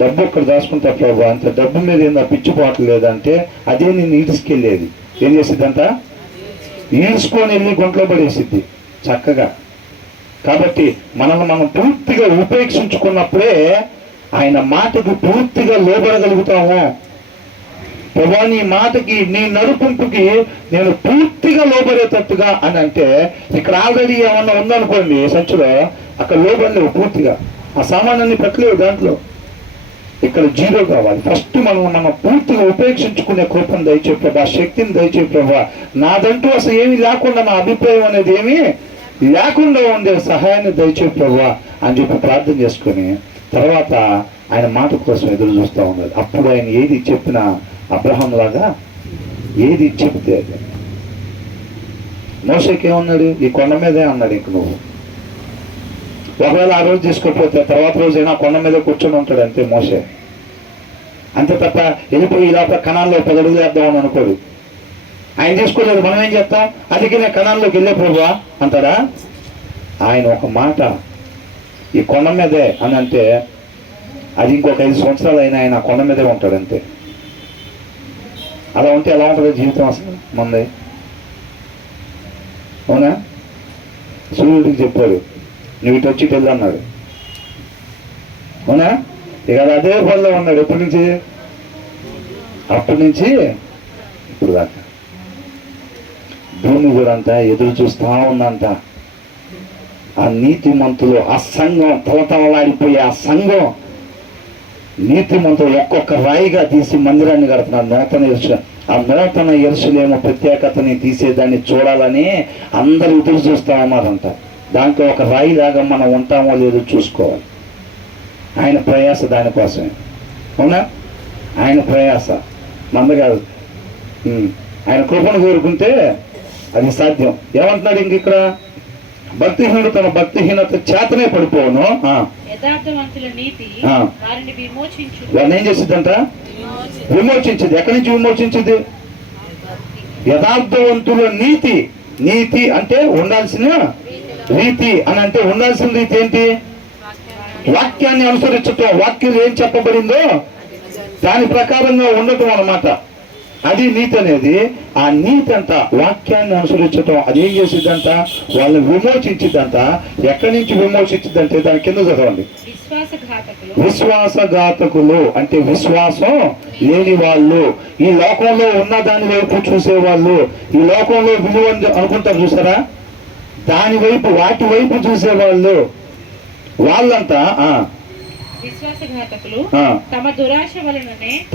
డబ్బు ఒక్కటి దాచుకుంటా ప్రభు, అంత డబ్బు మీద ఏందో పిచ్చిపోవటం లేదంటే అదే నేను ఈడ్చుకెళ్ళేది. ఏం చేసిద్దంట? ఈడ్చుకొని వెళ్ళి గుంట్లో పడేసిద్ది చక్కగా. కాబట్టి మనల్ని మనం పూర్తిగా ఉపేక్షించుకున్నప్పుడే ఆయన మాటకు పూర్తిగా లోబడగలుగుతాము. ప్రభా నీ మాటకి, నీ నడుపుకి నేను పూర్తిగా లోబడేటట్టుగా అని అంటే, ఇక్కడ ఆల్రెడీ ఏమన్నా ఉందనుకోండి సంచిలో, అక్కడ లోబడలేవు పూర్తిగా, ఆ సామాన్యాన్ని పెట్టలేవు దాంట్లో. ఇక్కడ జీరో కావాలి. ఫస్ట్ మనం పూర్తిగా ఉపేక్షించుకునే కృపను దయచే ప్రభా, శక్తిని దయచే ప్రభా. నాదంటూ అసలు ఏమీ లేకుండా, నా అభిప్రాయం అనేది ఏమీ లేకుండా ఉండే సహాయాన్ని దయచే ప్రభా అని చెప్పి ప్రార్థన చేసుకొని తర్వాత ఆయన మాట కోసం ఎదురు చూస్తూ ఉన్నది. అప్పుడు ఆయన ఏది చెప్పినా అబ్రహాం లాగా ఏది చెప్తే అది. మోషేకి ఏమన్నాడు? ఈ కొండ మీదే అన్నాడు, ఇంక నువ్వు ఒకవేళ ఆ రోజు తీసుకోకపోతే తర్వాత రోజైనా కొండ మీద కూర్చొని ఉంటాడు అంతే మోషే. అంతే తప్ప వెళ్ళిపోయి ఇలా కణాల్లో 10 అడుగులు వేద్దామని అనుకోడు. ఆయన తీసుకోలేదు, మనం ఏం చేస్తాం? అందుకే నేను కణాల్లోకి వెళ్ళే ప్రభువా అంటాడా? ఆయన ఒక మాట ఈ కొండ మీదే అని అంటే అది ఇంకొక 5 సంవత్సరాలు అయినా ఆయన కొండ మీదే ఉంటాడు అంతే. అలా ఉంటే ఎలా ఉంటుంది జీవితం అసలు మంది, అవునా? సూర్యుడికి చెప్పాడు నువ్వు ఇటు వచ్చి వెళ్ళు అన్నాడు, అవునా? ఇక అదే పనిలో ఉన్నాడు ఎప్పటి నుంచి? అప్పటి నుంచి ఇప్పుడు దాకా. భూమి కూడా అంతా ఎదురు చూస్తూ ఉందంట. ఆ నీతిమంతులు, ఆ సంఘం తలతలలాడిపోయే ఆ సంఘం, నీతిమంతులు ఒక్కొక్క రాయిగా తీసి మందిరాన్ని కడుతున్నారు. నూతన యెరూషలేము, ఆ నూతన యెరూషలేము ప్రత్యేకతని తీసేదాన్ని చూడాలని అందరూ ఎదురు చూస్తూ ఉన్నారంట. దాంట్లో ఒక రాయి లాగా మనం ఉంటామో లేదో చూసుకోవాలి. ఆయన ప్రయాస దానికోసమే, అవునా? ఆయన ప్రయాస మంద కాదు. ఆయన కృపను కోరుకుంటే అది సాధ్యం. ఏమంటున్నాడు ఇంక ఇక్కడ? భక్తిహీనుడు తన భక్తిహీనత చేతనే పడిపోను, వాడిని ఏం చేసిద్దంట? విమోచించింది. ఎక్కడి నుంచి విమోచించింది? యథార్థవంతుల నీతి. నీతి అంటే ఉండాల్సిన రీతి అని అంటే ఉండాల్సిన రీతి ఏంటి? వాక్యాన్ని అనుసరించటం. వాక్యం ఏం చెప్పబడిందో దాని ప్రకారంగా ఉండటం అన్నమాట. అది నీతి అనేది. ఆ నీతి అంట వాక్యాన్ని అనుసరించటం. అది ఏం చేసిద్దంట? వాళ్ళని విమోచించిద్దంట. ఎక్కడి నుంచి విమోచించిద్దంటే దాని కింద చదవండి. విశ్వాసఘాతకులు అంటే విశ్వాసం లేని వాళ్ళు, ఈ లోకంలో ఉన్న దాని వైపు చూసేవాళ్ళు, ఈ లోకంలో విలువ అనుకుంటారు చూసారా, దాని వైపు, వాటి వైపు చూసేవాళ్ళు, వాళ్ళంతా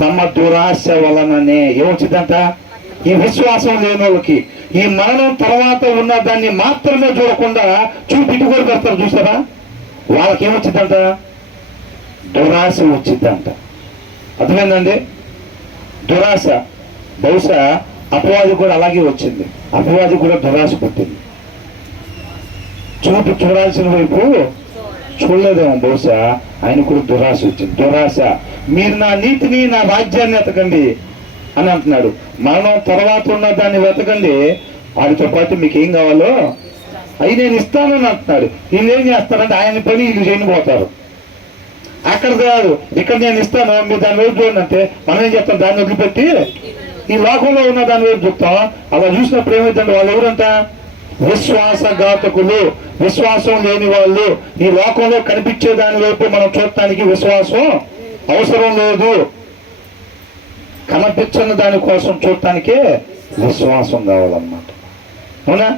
తమ దురాశ వలననే ఏమొచ్చిందంట? ఈ విశ్వాసం లేని వాళ్ళకి ఈ మరణం తర్వాత ఉన్న దాన్ని మాత్రమే చూడకుండా చూపిటి కూడా పెడతారు చూసారా, వాళ్ళకి ఏమొచ్చిందంట? దురాశ వచ్చిందంట. అర్థమైందండి? దురాశ. బహుశా అపవాది కూడా అలాగే వచ్చింది. అపవాది కూడా దురాశ పుట్టింది. చూడాల్సిన వైపు చూడలేదేమో బహుశా. ఆయన కూడా దురాశ వచ్చింది. దురాశ. మీరు నా నీతిని, నా రాజ్యాన్ని వెతకండి అని అంటున్నాడు. మరణం తర్వాత ఉన్న దాన్ని వెతకండి, వాటితో పాటు మీకు ఏం కావాలో అవి నేను ఇస్తానని అంటున్నాడు. వీళ్ళు ఏం చేస్తారంటే ఆయన పని వీళ్ళు చేయనిపోతారు. అక్కడ కాదు, ఇక్కడ నేను ఇస్తాను, మీరు దాని వైపు చూడండి అంటే మనం ఏం చెప్తాం? దాన్ని వదిలిపెట్టి ఈ లోకంలో ఉన్న దాని వైపు చూస్తాం. అలా చూసినప్పుడు ఏమైందంటే వాళ్ళు ఎవరంట? విశ్వాసఘాతకులు, విశ్వాసం లేని వాళ్ళు. ఈ లోకంలో కనిపించే దాని వైపు మనం చూడటానికి విశ్వాసం అవసరం లేదు. కనిపించని దానికోసం చూడటానికే విశ్వాసం కావాలన్నమాట, అవునా?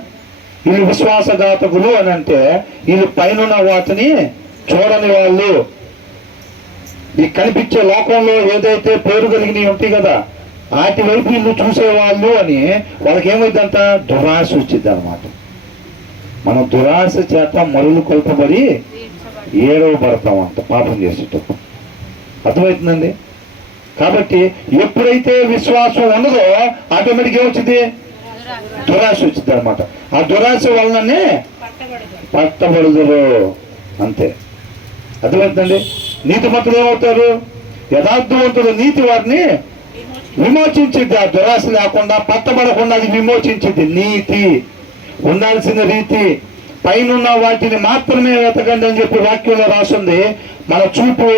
వీళ్ళు విశ్వాసఘాతకులు అని అంటే వీళ్ళు పైన వాటిని చూడని వాళ్ళు. ఈ కనిపించే లోకంలో ఏదైతే పేరు కలిగినవి ఉంటాయి కదా, వాటి వైపు వీళ్ళు చూసేవాళ్ళు అని వాళ్ళకి ఏమైందంట? దురాశ వచ్చింది అనమాట. మనం దురాశ చేత మరులు కొల్పబడి ఏడవబడతామంట పాపం చేసేటప్పుడు. అర్థమవుతుందండి? కాబట్టి ఎప్పుడైతే విశ్వాసం ఉండదో ఆటోమేటిక్ ఏమొచ్చింది? దురాశ వచ్చింది అనమాట. ఆ దురాశ వలననే పట్టబడుదురు అంతే. అర్థమవుతుందండి? నీతిమంతులు ఏమవుతారు? యథార్థవంతుల నీతి వారిని విమోచించింది. ఆ దురాశ లేకుండా, పట్టబడకుండా అది విమోచించింది. నీతి ఉండాల్సిన రీతి, పైన వాటిని మాత్రమే వెతకండి అని చెప్పి వాక్యంలో రాసింది. మన చూపు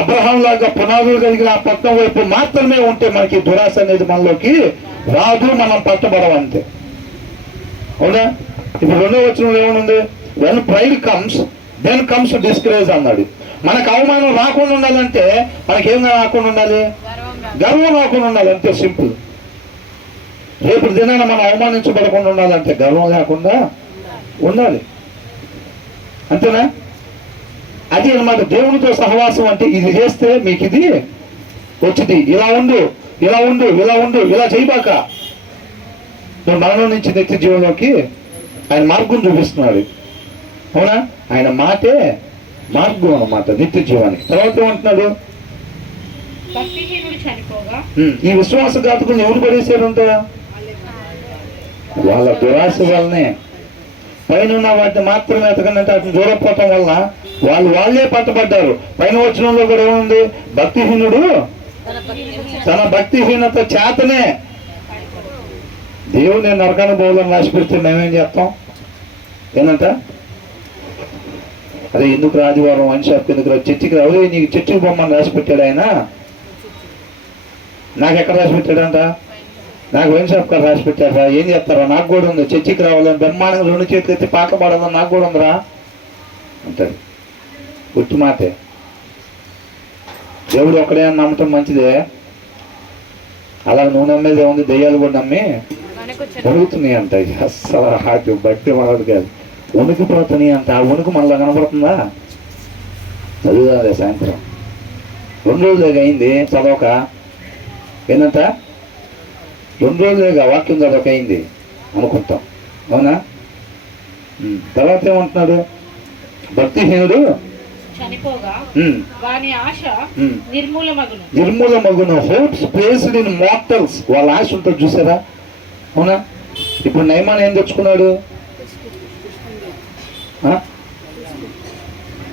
అబ్రహాం లాగా పునాదులు కలిగిన ఆ పట్టణం వైపు మాత్రమే ఉంటే మనకి దురాశ అనేది మనలోకి రాదు, మనం పట్టబడమంతే. అవునా? ఇప్పుడు 2వ వచనంలో ఏమనుంది? When pride comes then comes discourage అన్నాడు. మనకు అవమానం రాకుండా ఉండాలంటే మనకేం రాకుండా ఉండాలి? గర్వం రాకుండా ఉండాలి, అంతే సింపుల్. రేపు దినాన మనం అవమానించబడకుండా ఉండాలంటే గర్వం లేకుండా ఉండాలి, అంతేనా? అది అన్నమాట దేవునితో సహవాసం అంటే. ఇది చేస్తే మీకు ఇది వచ్చింది, ఇలా ఉండు, ఇలా ఉండు, ఇలా ఉండు, ఇలా చేయబాక. నువ్వు మరణం నుంచి నిత్య జీవంలోకి ఆయన మార్గం చూపిస్తున్నాడు. అవునా? ఆయన మాటే మార్గం అన్నమాట నిత్య జీవానికి. తర్వాత ఏమంటున్నాడు? ఈ విశ్వాసఘాతకులు ఎవరు పడేసారంట? వాళ్ళ దురాశ వల్లనే. పైన వాటిని మాత్రమే ఎతకంటే అతను దూరపోవటం వల్ల వాళ్ళే పట్టబడ్డారు. పైన వచనంలో కూడా ఏముంది? భక్తిహీనుడు తన భక్తిహీనత చేతనే దేవుని నరకాన్ని బోధన రాసి పెడితే మేమేం చేస్తాం? ఏంటంట? అదే ఎందుకు ఆదివారం వైన్ షాప్కి ఎందుకు రా, చర్చికి రావు, నీకు చర్చికి బొమ్మని రాసి పెట్టాడు ఆయన. నాకు ఎక్కడ రాసి పెట్టాడంట? నాకు వైన్ షాప్ కాడ రాసి పెట్టారా? ఏం చేస్తారా? నాకు కూడా ఉంది, చర్చికి రావాలని బ్రహ్మాండంగా 2 చేతులు ఎత్తి పాటలు పాడాలని నాకు కూడా ఉందిరా అంటాడు. గుర్తు మాటే. దేవుడు ఒక్కడే అని నమ్మటం మంచిదే. అలా నువ్వు నమ్మేది ఏముంది? దెయ్యాలు కూడా నమ్మి వణుకుతున్నాయి అంట. అస్సలు హార్ట్ బట్టి మనది కాదు, వణుకుపోతున్నాయి అంట. ఆ వణుకు మనలో కనపడుతుందా? చదువుదా సాయంత్రం 2 రోజులుగా అయింది చదవక. ఏంటంట? 2 రోజులుగా వాక్యం చదవక అయింది అనుకుంటాం. అవునా? తర్వాత ఏమంటున్నాడు? భక్తిహీనుడు నిర్మూలమగును. Hopes placed in mortals. వాళ్ళ ఆశ ఉంటుంది చూసారా? అవునా? ఇప్పుడు నయమాన్ ఏం తెచ్చుకున్నాడు?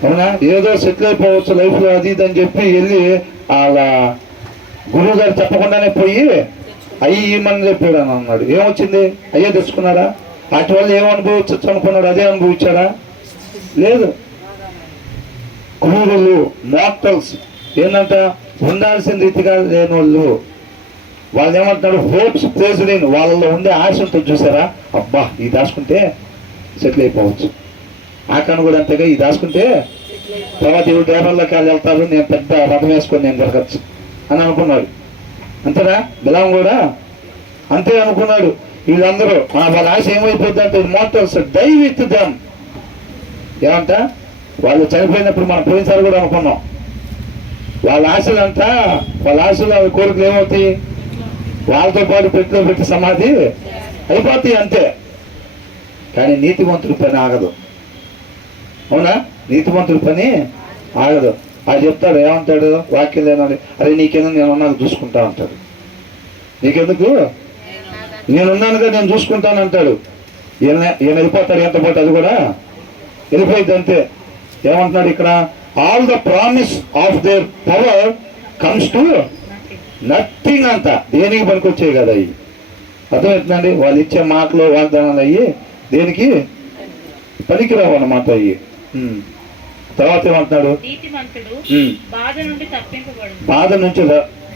అవునా? ఏదో సెటిల్ అయిపోవచ్చు లైఫ్లో అది ఇది అని చెప్పి వెళ్ళి వాళ్ళ గురువు గారు చెప్పకుండానే పోయి అయ్యి ఇమ్మని చెప్పాడు అని అన్నాడు. ఏమొచ్చింది? అయ్యే తెచ్చుకున్నాడా? వాటి వల్ల ఏం అనుభవించచ్చు అనుకున్నాడు? అదే అనుభవించాడా? లేదు. క్రూరులు, మార్టల్స్ ఏంటంట? ఉండాల్సిన రీతిగా లేని వాళ్ళు ఏమంటున్నాడు? Hopes placed in. వాళ్ళలో ఉండే ఆశ ఉంటుంది చూసారా? అబ్బా ఇది దాచుకుంటే సెటిల్ అయిపోవచ్చు. ఆకాను కూడా అంతేగా, ఇది దాచుకుంటే తర్వాత ఇవి డ్రైవర్లోకి వాళ్ళు వెళ్తారు, నేను పెద్ద రథం వేసుకొని నేను జరగచ్చు అని అనుకున్నాడు. అంతేనా? బిలాం కూడా అంతే అనుకున్నాడు. వీళ్ళందరూ వాళ్ళ ఆశ ఏమైపోద్ది అంటే మార్టల్స్ డై విత్ దెమ్. ఏమంట? వాళ్ళు చనిపోయినప్పుడు మనం పోయినసారి కూడా అనుకున్నాం. వాళ్ళ ఆశలంతా, వాళ్ళ ఆశలు అవి కోరికలు ఏమవుతాయి? వాళ్ళతో పాటు పెట్టిలో పెట్టి సమాధి అయిపోతాయి అంతే. కానీ నీతిమంతుడి పని ఆగదు. అవునా? నీతిమంతుడి పని ఆగదు. అది చెప్తాడు, ఏమంటాడు? వాక్యం లేనాడు, అరే నీకెందుకు నేనున్నాను చూసుకుంటా అంటాడు. నీకెందుకు? నేనున్నానుగా నేను చూసుకుంటాను అంటాడు. ఈయన వెళ్ళిపోతాడు, ఎంత పోతే అది కూడా వెళ్ళిపోయింది అంతే. ఏమంటున్నాడు ఇక్కడ? All the promise of their power comes to nothing అంట. దేనికి పనికొచ్చాయి కదా అవి? అర్థమవుతుందండి? వాళ్ళు ఇచ్చే మాటలు వాగ్దానాలు అయ్యి దేనికి పనికిరావు అన్నమాట అయ్యి. తర్వాత ఏమంటున్నాడు? బాధ నుంచి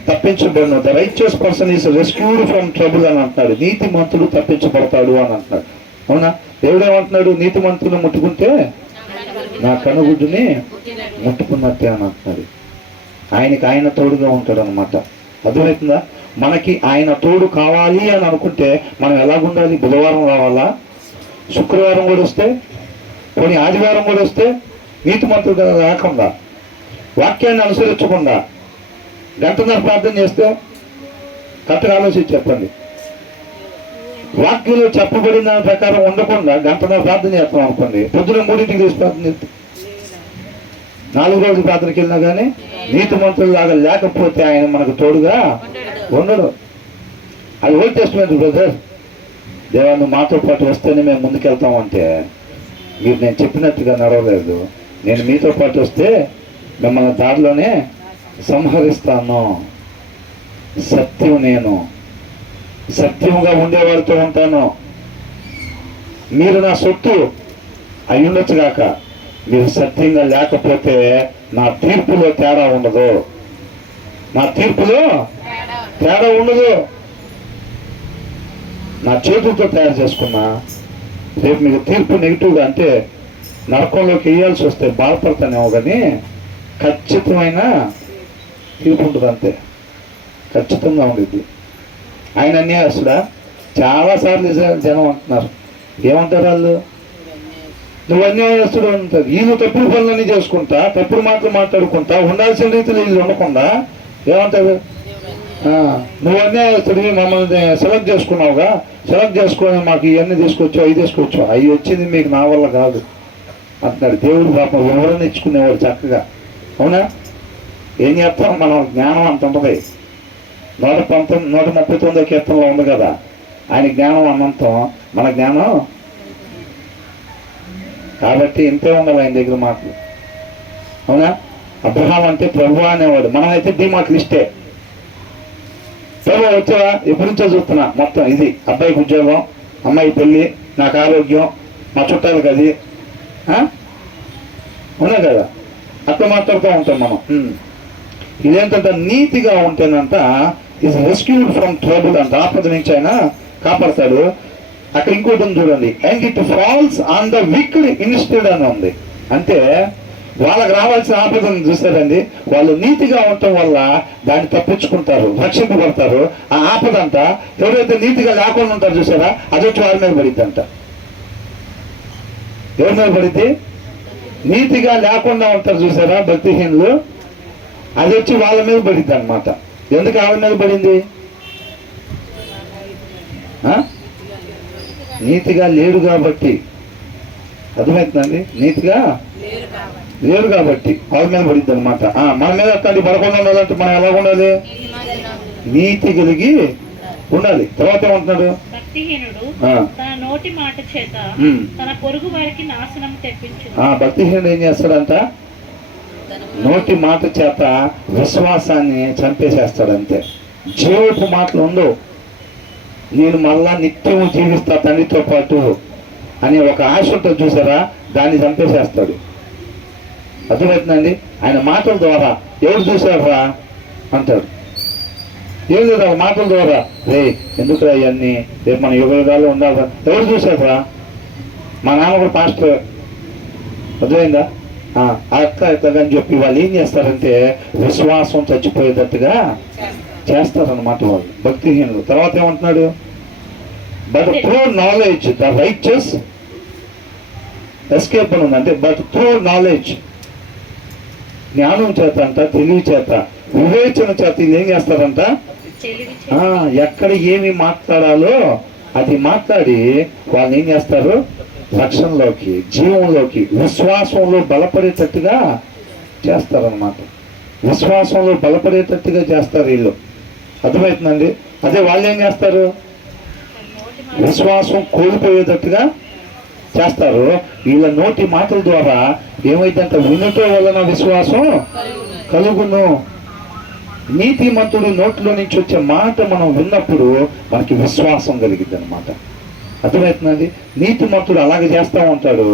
తప్పించబడిన the righteous person is rescued from trouble అని అంటున్నాడు. నీతిమంతుడు తప్పించబడతాడు అని అంటున్నాడు. అవునా? దేవుడు ఏమంటున్నాడు? నీతిమంతుని ముట్టుకుంటే నా కనుగుడ్డుని ముట్టుకున్నట్టే అని అంటున్నాడు. ఆయనకి ఆయన తోడుగా ఉంటాడు అనమాట. అర్థమవుతుందా? మనకి ఆయన తోడు కావాలి అని అనుకుంటే మనం ఎలాగుండాలి? బుధవారం రావాలా, శుక్రవారం కూడా వస్తే, కొన్ని ఆదివారం కూడా వస్తే, నీతిమంతుడు రాకుండా, వాక్యాన్ని అనుసరించకుండా 1 గంట ప్రార్థన చేస్తే కరెక్ట్గా ఆలోచించి చెప్పండి. వాక్యంలో చెప్పబడిన దాని ప్రకారం ఉండకుండా 1 గంట ప్రార్థన చేస్తాం అనుకోండి, పొద్దున 3ంటికి తీసి ప్రార్థన చేస్తాం. 4 రోజులు ప్రార్థనకి వెళ్ళినా కానీ నీతిమంతులు లాగా లేకపోతే ఆయన మనకు తోడుగా ఉండడు. అది ఓల్డ్ టెస్టిమెంట్ బ్రదర్. దేవా నువ్వు మాతో పాటు వస్తేనే మేము ముందుకెళ్తామంటే మీరు నేను చెప్పినట్టుగా నడవలేదు. నేను మీతో పాటు వస్తే మిమ్మల్ని దారిలోనే సంహరిస్తాను. సత్యం నేను, సత్యంగా ఉండేవాడితో ఉంటాను. మీరు నా సొత్తు అయ్యుండొచ్చు కాక, మీరు సత్యంగా లేకపోతే నా తీర్పులో తేడా ఉండదు. నా తీర్పులో తేడా ఉండదు. నా చేతులతో తయారు చేసుకున్నా రేపు మీకు తీర్పు నెగిటివ్గా అంటే నరకంలోకి వేయాల్సి వస్తే బాధపడతానేమో, కానీ ఖచ్చితమైన తీర్పు ఉంటుంది. అంతే, ఖచ్చితంగా ఉండేది. ఆయన అన్యాయస్తుడా? చాలాసార్లు జనం అంటున్నారు. ఏమంటారు వాళ్ళు? నువ్వు అన్యాయస్తుడు అంటారు. వీళ్ళు తప్పుడు పనులన్నీ చేసుకుంటా, తప్పుడు మాటలు మాట్లాడుకుంటా, ఉండాల్సిన రీతిలో వీళ్ళు ఉండకుండా ఏమంటారు? నువ్వు అన్యాయస్తుడివి, మమ్మల్ని సెలెక్ట్ చేసుకున్నావుగా, సెలెక్ట్ చేసుకొని మాకు ఇవన్నీ తీసుకొచ్చావు, అవి తీసుకొచ్చావు, అవి వచ్చింది మీకు నా వల్ల కాదు అంటున్నాడు. దేవుడు పాపం వివరణ ఇచ్చుకునేవాడు చక్కగా. అవునా? ఏం చేస్తాం, మనం జ్ఞానం అంత ఉంటుంది. 139వ కీర్తనలో ఉంది కదా, ఆయన జ్ఞానం అన్నంతం మన జ్ఞానం. కాబట్టి ఇంతే ఉండాలి ఆయన దగ్గర మాటలు. అవునా? అబ్రహాం అంటే ప్రభు అనేవాడు, మనమైతే డిమార్ట్ లిస్టే. ప్రభు వచ్చావా? ఎప్పటి నుంచో చూస్తున్నా మొత్తం ఇది, అబ్బాయికి ఉద్యోగం, అమ్మాయి పెళ్ళి, నాకు ఆరోగ్యం, మా చుట్టాలకు అది. అవునా కదా? అట్లా మాట్లాడుతూ ఉంటాం మనం. ఇదేంటంటే నీతిగా ఉంటేనంట ఈజ్ రెస్క్యూడ్ ఫ్రమ్ ట్రబుల్ అంట, ఆపద నుంచి ఆయన కాపాడతాడు. అక్కడ ఇంకోటి ఉంది చూడండి, and it falls on the wicked instead అని ఉంది. అంటే వాళ్ళకి రావాల్సిన ఆపదను చూస్తారండి, వాళ్ళు నీతిగా ఉండటం వల్ల దాన్ని తప్పించుకుంటారు, రక్షింపబడతారు. ఆ ఆపద అంట ఎవరైతే నీతిగా లేకుండా ఉంటారు చూసారా, అది వచ్చి వారి మీద పడిద్ది అంట. ఎవరి మీద పడిద్ది? నీతిగా లేకుండా ఉంటారు చూసారా భక్తిహీనులు, అది వచ్చి వాళ్ళ మీద పడిద్ది అనమాట. ఎందుకు ఆవిడ మీద పడింది? నీతిగా లేడు కాబట్టి. అర్థమవుతుందండి? నీతిగా లేరు కాబట్టి వాళ్ళ మీద పడిద్ది అనమాట. మన మీద అట్లాంటి పడకుండా ఉండాలంటే మనం ఎలా ఉండాలి? నీతి కలిగి ఉండాలి. తర్వాత ఏమంటున్నాడు? భక్తిహీనుడు ఏం చేస్తాడంట? నోటి మాట చేత విశ్వాసాన్ని చంపేసేస్తాడంతే. జీవపు మాటలు ఉండవు. నేను మళ్ళా నిత్యము జీవిస్తా తండ్రితో పాటు అనే ఒక ఆశ ఉంటుంది చూసారా, దాన్ని చంపేసేస్తాడు. అర్థమవుతుందండి? ఆయన మాటల ద్వారా ఎవరు చూసారా అంటాడు. ఏం లేదా మాటల ద్వారా, రే ఎందుకురా ఇవన్నీ, రేపు మన యుగాలు ఉండాలి, ఎవరు చూసారా? మా నాన్న కూడా పాస్టర్. అర్థమైందా? అక్క అని చెప్పి వాళ్ళు ఏం చేస్తారంటే విశ్వాసం చచ్చిపోయేటట్టుగా చేస్తారన్నమాట వాళ్ళు భక్తిహీనులు. తర్వాత ఏమంటున్నాడు? But through knowledge the righteous escape అని ఉంది. అంటే బట్ త్రూ నాలెడ్జ్, జ్ఞానం చేత అంట, తెలివి చేత, వివేచన చేత వీళ్ళు ఏం చేస్తారంట? ఎక్కడ ఏమి మాట్లాడాలో అది మాట్లాడి వాళ్ళని ఏం చేస్తారు? రక్షణలోకి, జీవంలోకి, విశ్వాసంలో బలపడేటట్టుగా చేస్తారనమాట. విశ్వాసంలో బలపడేటట్టుగా చేస్తారు వీళ్ళు. అర్థమవుతుందండి? అదే వాళ్ళు ఏం చేస్తారు? విశ్వాసం కోల్పోయేటట్టుగా చేస్తారు. వీళ్ళ నోటి మాటల ద్వారా ఏమైందంటే వినుట వలన విశ్వాసం కలుగును. నీతిమంతుడు నోట్లో నుంచి వచ్చే మాట మనం విన్నప్పుడు మనకి విశ్వాసం కలిగిద్ది అనమాట. అర్థమవుతుందండి? నీతిమంతుడు అలాగే చేస్తూ ఉంటాడు.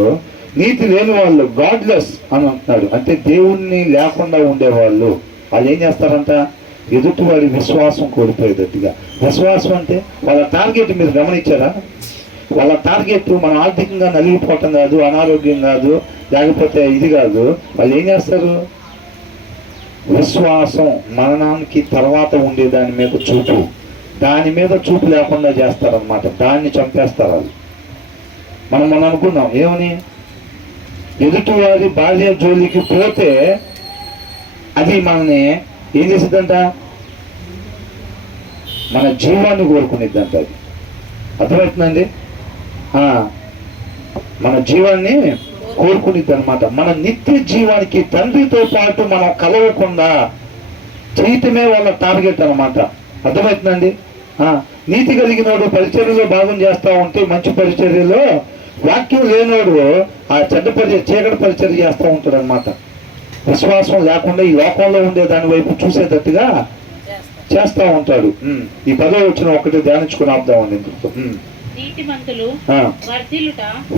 నీతి లేని వాళ్ళు గాడ్లెస్ అని అంటున్నాడు. అంటే దేవుణ్ణి లేకుండా ఉండేవాళ్ళు వాళ్ళు ఏం చేస్తారంట? ఎదుటివాడి విశ్వాసం కోల్పోయేటట్టుగా. విశ్వాసం అంటే వాళ్ళ టార్గెట్ మీరు గమనించారా? వాళ్ళ టార్గెట్ మనం ఆర్థికంగా నలిగిపోవటం కాదు, అనారోగ్యం కాదు, లేకపోతే ఇది కాదు. వాళ్ళు ఏం చేస్తారు? విశ్వాసం మరణానికి తర్వాత ఉండే దాని మీద చూపు, దాని మీద చూపు లేకుండా చేస్తారనమాట. దాన్ని చంపేస్తారు వాళ్ళు. మనం అనుకున్నాం ఏమని? ఎదుటివారి భార్య జోలికి పోతే అది మనల్ని ఏం చేసిద్దంట? మన జీవాన్ని కోరుకునేద్దంట. అది అర్థమవుతుందండి? మన జీవాన్ని కోరుకునేది అనమాట. మన నిత్య జీవానికి తండ్రితో పాటు మనం కలవకుండా చేయటమే వాళ్ళ టార్గెట్ అనమాట. అర్థమవుతుందండి? నీతి కలిగినోడు పరిచర్యలో భాగం చేస్తూ ఉంటే మంచి పరిచర్యలో, వాక్యం లేనోడు ఆ చెడ్డ చీకటి పరిచర్య చేస్తూ ఉంటాడు అనమాట. విశ్వాసం లేకుండా ఈ లోకంలో ఉండే దాని వైపు చూసేటట్టుగా చేస్తా ఉంటాడు. ఈ 10వ వచనం ఒకటి ధ్యానించుకుని ఆపుదామండి. నీతిమంతులు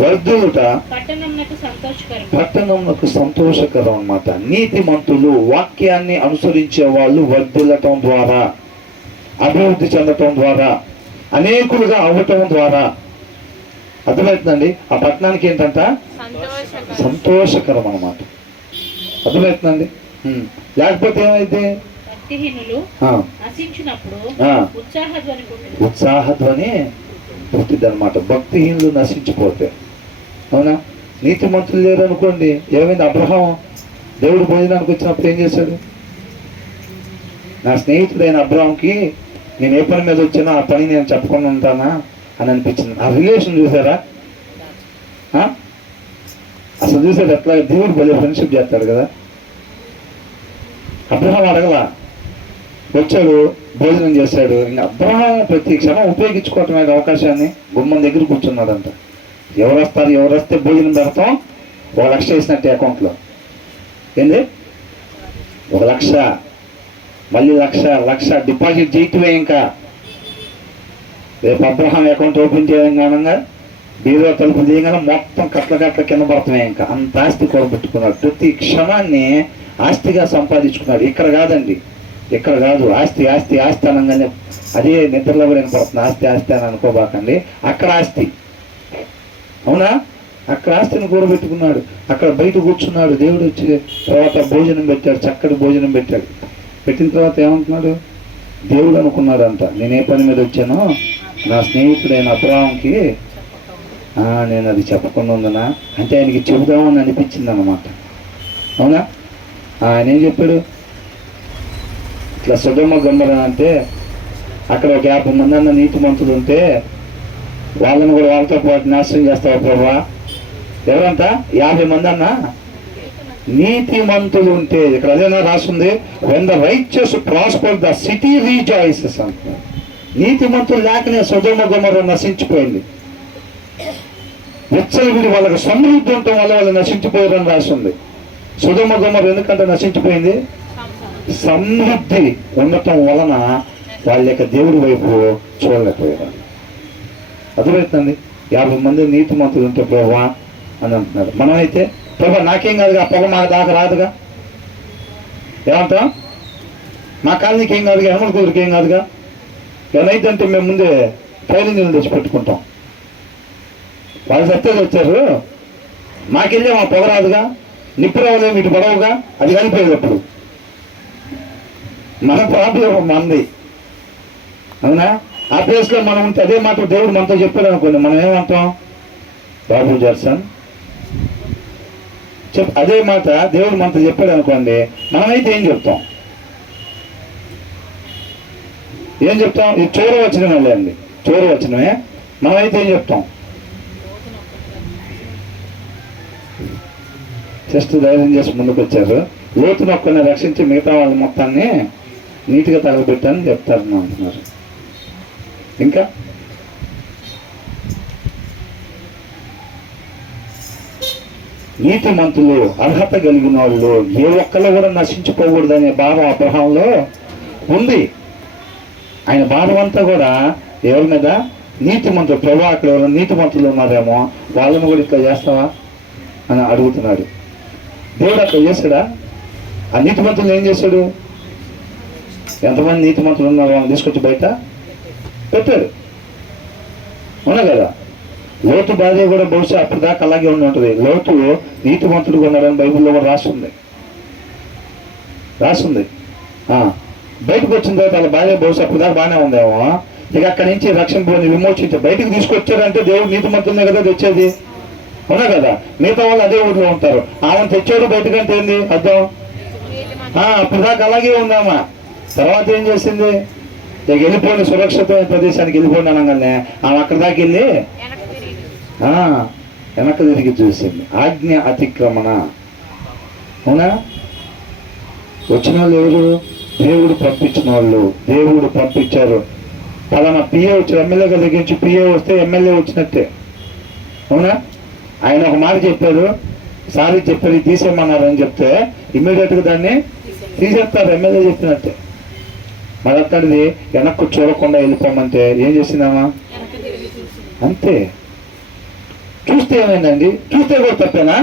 వర్ధిల్లుట పట్టణమునకు సంతోషకరం అన్నమాట. నీతిమంతులు వాక్యాన్ని అనుసరించే వాళ్ళు వర్ధిల్లటం ద్వారా, అభివృద్ధి చెందటం ద్వారా, అనేకులుగా అవ్వటం ద్వారా, అర్థమవుతుందండి. ఆ పట్టణానికి ఏంటంట సంతోషకరం అన్నమాట. అర్థమవుతుందండి. లేకపోతే ఏమైతే ఉత్సాహధ్వని పుట్టిద్ది అనమాట. భక్తిహీనులు నశించిపోతే. అవునా? నీతిమంతులు లేరు అనుకోండి, ఏమైంది? అబ్రహాం దేవుడు భోజనానికి వచ్చినప్పుడు ఏం చేశాడు? నా స్నేహితుడైన అబ్రహాంకి నేను ఏ పని మీద వచ్చినా ఆ పని నేను చెప్పకుండా ఉంటానా అని అనిపించింది. ఆ రిలేషన్ చూసారా? అసలు చూసాడు ఎట్లా దేవుడు భలే ఫ్రెండ్షిప్ చేస్తాడు కదా. అబ్రహాం అడగలా, వచ్చాడు, భోజనం చేశాడు. ఇంకా అబ్రహాం ప్రతి క్షణం ఉపయోగించుకోవటమే అవకాశాన్ని. గుమ్మం దగ్గర కూర్చున్నాడంట. ఎవరు వస్తే భోజనం పెడతాం. 1,00,000 వేసినట్టే అకౌంట్లో. ఏంది? 1,00,000, మళ్ళీ 1,00,000 డిపాజిట్ చేయటమే. ఇంకా రేపు అబ్రహాం అకౌంట్ ఓపెన్ చేయగానంగా బీరో తలుపు చేయగానే మొత్తం కట్ల కింద పడుతున్నాయి. ఇంకా అంత ఆస్తి కూడబెట్టుకున్నాడు. ప్రతి క్షణాన్ని ఆస్తిగా సంపాదించుకున్నాడు. ఇక్కడ కాదండి, ఇక్కడ కాదు. ఆస్తి ఆస్తి ఆస్తి అనగానే అదే నిద్రలో కూడా వినపడుతుంది. ఆస్తి ఆస్తి అని అనుకోబాకండి. అక్కడ ఆస్తి. అవునా? అక్కడ ఆస్తిని కూడబెట్టుకున్నాడు. అక్కడ బయట కూర్చున్నాడు. దేవుడు వచ్చి తర్వాత భోజనం పెట్టాడు. చక్కటి భోజనం పెట్టాడు. పెట్టిన తర్వాత ఏమంటున్నాడు? దేవుడు అనుకున్నాడంట, నేను ఏ పని మీద వచ్చానో నా స్నేహితుడైన అబ్రహాంకి నేను అది చెప్పకుండా ఉందనా అంటే ఆయనకి చెబుదామని అనిపించింది అన్నమాట. అవునా? ఆయన ఏం చెప్పాడు? ఇట్లా సొదొమ గొమొర్రా అంటే అక్కడ ఒక 50 మంది అన్న నీతిమంతులు ఉంటే వాళ్ళని కూడా వాళ్ళతో పాటు నాశనం చేస్తావా ప్రభువా? ఎవరంతా? 50 మంది అన్న నీతిమంతులు ఉంటే. ఇక్కడ అదేనా రాస్తుంది? when the righteous prosper the city rejoices అంటున్నారు. నీతిమంతులు లేకనే సొదొమ గొమొర్రా నశించిపోయింది. విచ్చలవిడి వాళ్ళకి సమృద్ధి ఉండటం వల్ల వాళ్ళు నశించిపోయారని రాస్తుంది. సొదొమ గొమొర్రా ఎందుకంటే నశించిపోయింది? సమృద్ధి ఉండటం వలన వాళ్ళ యొక్క దేవుడి వైపు చూడలేకపోయారు. అర్థమవుతుంది? 50 మంది నీతిమంతులు ఉంటే ప్రభువా అని అంటున్నారు. మనమైతే ప్రభా నాకేం కాదుగా, పొగ మాకు దాకా రాదుగా, ఏమంటాం? మా కాలనీకి ఏం కాదుగా, హనుమల కుదురుకి ఏం కాదుగా, ఏమైతే అంటే మేము ముందే ట్రైనింగ్ తెచ్చి పెట్టుకుంటాం. వాళ్ళు సత్యాలు వచ్చారు, మాకెళ్ళే మా పొగ రాదుగా, నిప్పు రావలేము, ఇటు పడవుగా, అది కలిపోయేది. అప్పుడు మన ప్రాబ్లం మనది. అవునా? ఆ ప్లేస్లో మనం ఉంటే అదే మాట దేవుడు మనతో చెప్పాడు అనుకోండి, మనం ఏమంటాం? బాబు జర్సన్ అదే మాట దేవుడు మనతో చెప్పాడు అనుకోండి, మనమైతే ఏం చెప్తాం? ఇది చోర వచనమే అండి, చోర వచనమే. మనమైతే ఏం చెప్తాం? జస్ట్ ధైర్యం చేసి ముందుకు వచ్చారు. లోతు నొక్కని రక్షించి మిగతా వాళ్ళ మొత్తాన్ని నీట్గా తగలబెట్టాలని చెప్తారు అంటున్నారు. ఇంకా నీతిమంతులు, అర్హత కలిగిన వాళ్ళు ఏ ఒక్కళ్ళు కూడా నశించిపోకూడదనే భావం అబ్రహాంలో ఉంది. ఆయన భావం అంతా కూడా ఎవరి మీద? నీతిమంతులు. ప్రభు అక్కడ ఎవరైనా నీతిమంతులు ఉన్నారేమో వాళ్ళని కూడా ఇట్లా చేస్తావా అని అడుగుతున్నాడు. దేవుడు అట్లా చేశాడా? ఆ నీతిమంతులు ఏం చేశాడు? ఎంతమంది నీతిమంతులు ఉన్నారు వాళ్ళని తీసుకొచ్చి బయట పెట్టాడు. అవునా కదా? లోతు భార్య కూడా బహుశా అప్పటిదాకా అలాగే ఉండి ఉంటుంది. లోతు నీతిమంతుడుగా ఉన్నాడని బైబిల్లో కూడా రాస్తుంది. బయటకు వచ్చిన తర్వాత వాళ్ళ భార్య బహుశా అప్పటిదాకా బాగానే ఉందేమో. ఇక అక్కడి నుంచి రక్షణ విమోచించి బయటకు తీసుకొచ్చాడంటే దేవుడు నీతిమంతులనే కదా తెచ్చేది. అవునా కదా? మిగతా వాళ్ళు అదే ఊర్లో ఉంటారు. ఆమెను తెచ్చాడు బయటకంటే ఏంది అర్థం? అప్పటిదాకా అలాగే ఉందామా. తర్వాత ఏం చేసింది? ఇక వెళ్ళిపోయిన సురక్షితమైన ప్రదేశానికి వెళ్ళిపోయిన అనగానే ఆమె అక్కడి దాకా వెళ్ళి వెనక్కి తిరిగి చూసింది. ఆజ్ఞ అతిక్రమణ. అవునా? వచ్చిన వాళ్ళు ఎవరు? దేవుడు పంపించిన వాళ్ళు. దేవుడు పంపించారు. పలానా పిఏ వచ్చారు, ఎమ్మెల్యే గారి దగ్గర నుంచి పిఏ వస్తే ఎమ్మెల్యే వచ్చినట్టే. అవునా? ఆయన ఒక మాట చెప్పారు, సారీ చెప్పారు, తీసేయమన్నారు అని చెప్తే ఇమ్మీడియట్గా దాన్ని తీసేస్తారు, ఎమ్మెల్యే చెప్పినట్టే. మరి అట్లాంటిది వెనక్కు చూడకుండా వెళ్ళిపోమంటే ఏం చేసిందామా? అంతే. చూస్తే ఏమైందండి? చూస్తే కూడా తప్పేనా?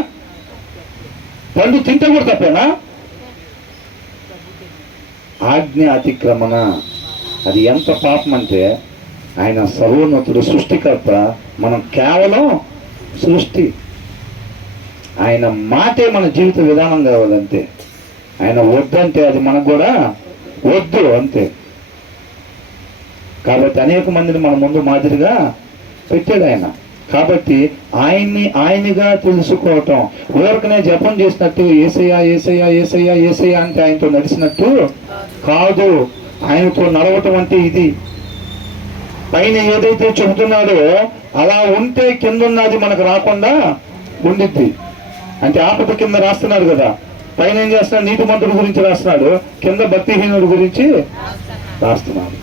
పండు తింటే కూడా తప్పేనా? ఆజ్ఞ అతిక్రమణ, అది ఎంత పాపం అంటే, ఆయన సర్వోన్నతుడు, సృష్టికర్త, మనం కేవలం సృష్టి. ఆయన మాటే మన జీవిత విధానం కావాలంతే. ఆయన వద్దంటే అది మనకు కూడా వద్దు అంతే. కాబట్టి అనేక మందిని మన ముందు మాదిరిగా పెట్టాడు ఆయన. కాబట్టి ఆయనగా తెలుసుకోవటం, ఊరకనే జపం చేసినట్టు ఏసయ్యా ఏసయ్యా ఏసయ్యా ఏసయ్యా అంటే ఆయనతో నడిచినట్టు కాదు. ఆయనతో నడవటం అంటే ఇది. పైన ఏదైతే చెబుతున్నాడో అలా ఉంటే కింద ఉన్నది మనకు రాకుండా ఉండిద్ది. అంటే ఆపద కింద రాస్తున్నాడు కదా, పైన ఏం చేస్తున్నాడు? నీతిమంతుడి గురించి రాస్తున్నాడు, కింద భక్తిహీనుడి గురించి రాస్తున్నాడు.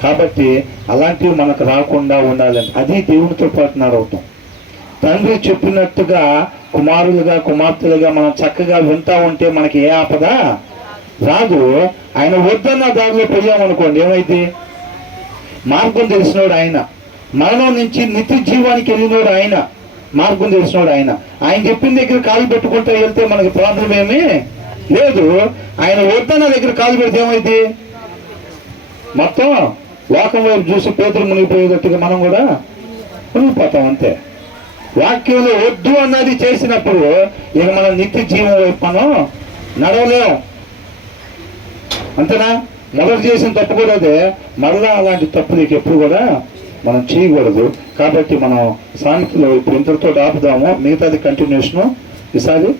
కాబట్టి అలాంటివి మనకు రాకుండా ఉండాలని, అది దేవునితో పాటు నడవటం. తండ్రి చెప్పినట్టుగా కుమారులుగా కుమార్తెలుగా మనం చక్కగా వింటా ఉంటే మనకి ఏ ఆపద రాదు. ఆయన వద్దన్న దారిలో పోయామనుకోండి, ఏమైంది? మార్గం తెలిసినోడు ఆయన, మరణం నుంచి నిత్య జీవానికి వెళ్ళినోడు ఆయన, మార్గం తెలిసినోడు ఆయన. ఆయన చెప్పిన దగ్గర కాలు పెట్టుకుంటూ వెళ్తే మనకి ప్రాబ్లం ఏమీ లేదు. ఆయన వద్దన్న దగ్గర కాలు పెడితే ఏమైంది? మొత్తం లోకం వైపు చూసి పేదలు మునిగిపోయేటట్టుగా మనం కూడా మునిగిపోతాం అంతే. వాక్యంలో వద్దు అన్నది చేసినప్పుడు ఇక మనం నిత్య జీవం వైపు మనం నడవలేం. అంతేనా? మొదలు చేసిన తప్పు కూడా అదే, మరలా అలాంటి తప్పు నీకు ఎప్పుడు కూడా మనం చేయకూడదు. కాబట్టి మనం సామెతలో ఇప్పుడు ఇంతటితో ఆపుదాము, మిగతాది కంటిన్యూషను ఈసారి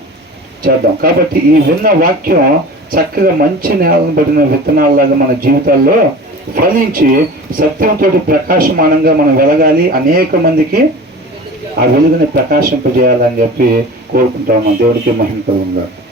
చేద్దాం. కాబట్టి ఈ విన్న వాక్యం చక్కగా మంచి నేలను పడిన విత్తనాలలాగా మన జీవితాల్లో ఫలించి సత్యంతో ప్రకాశమానంగా మనం వెలగాలి, అనేక మందికి ఆ వెలుగుని ప్రకాశింపజేయాలని చెప్పి కోరుకుంటాము. దేవుడికి మహిమ కలుగును గాక.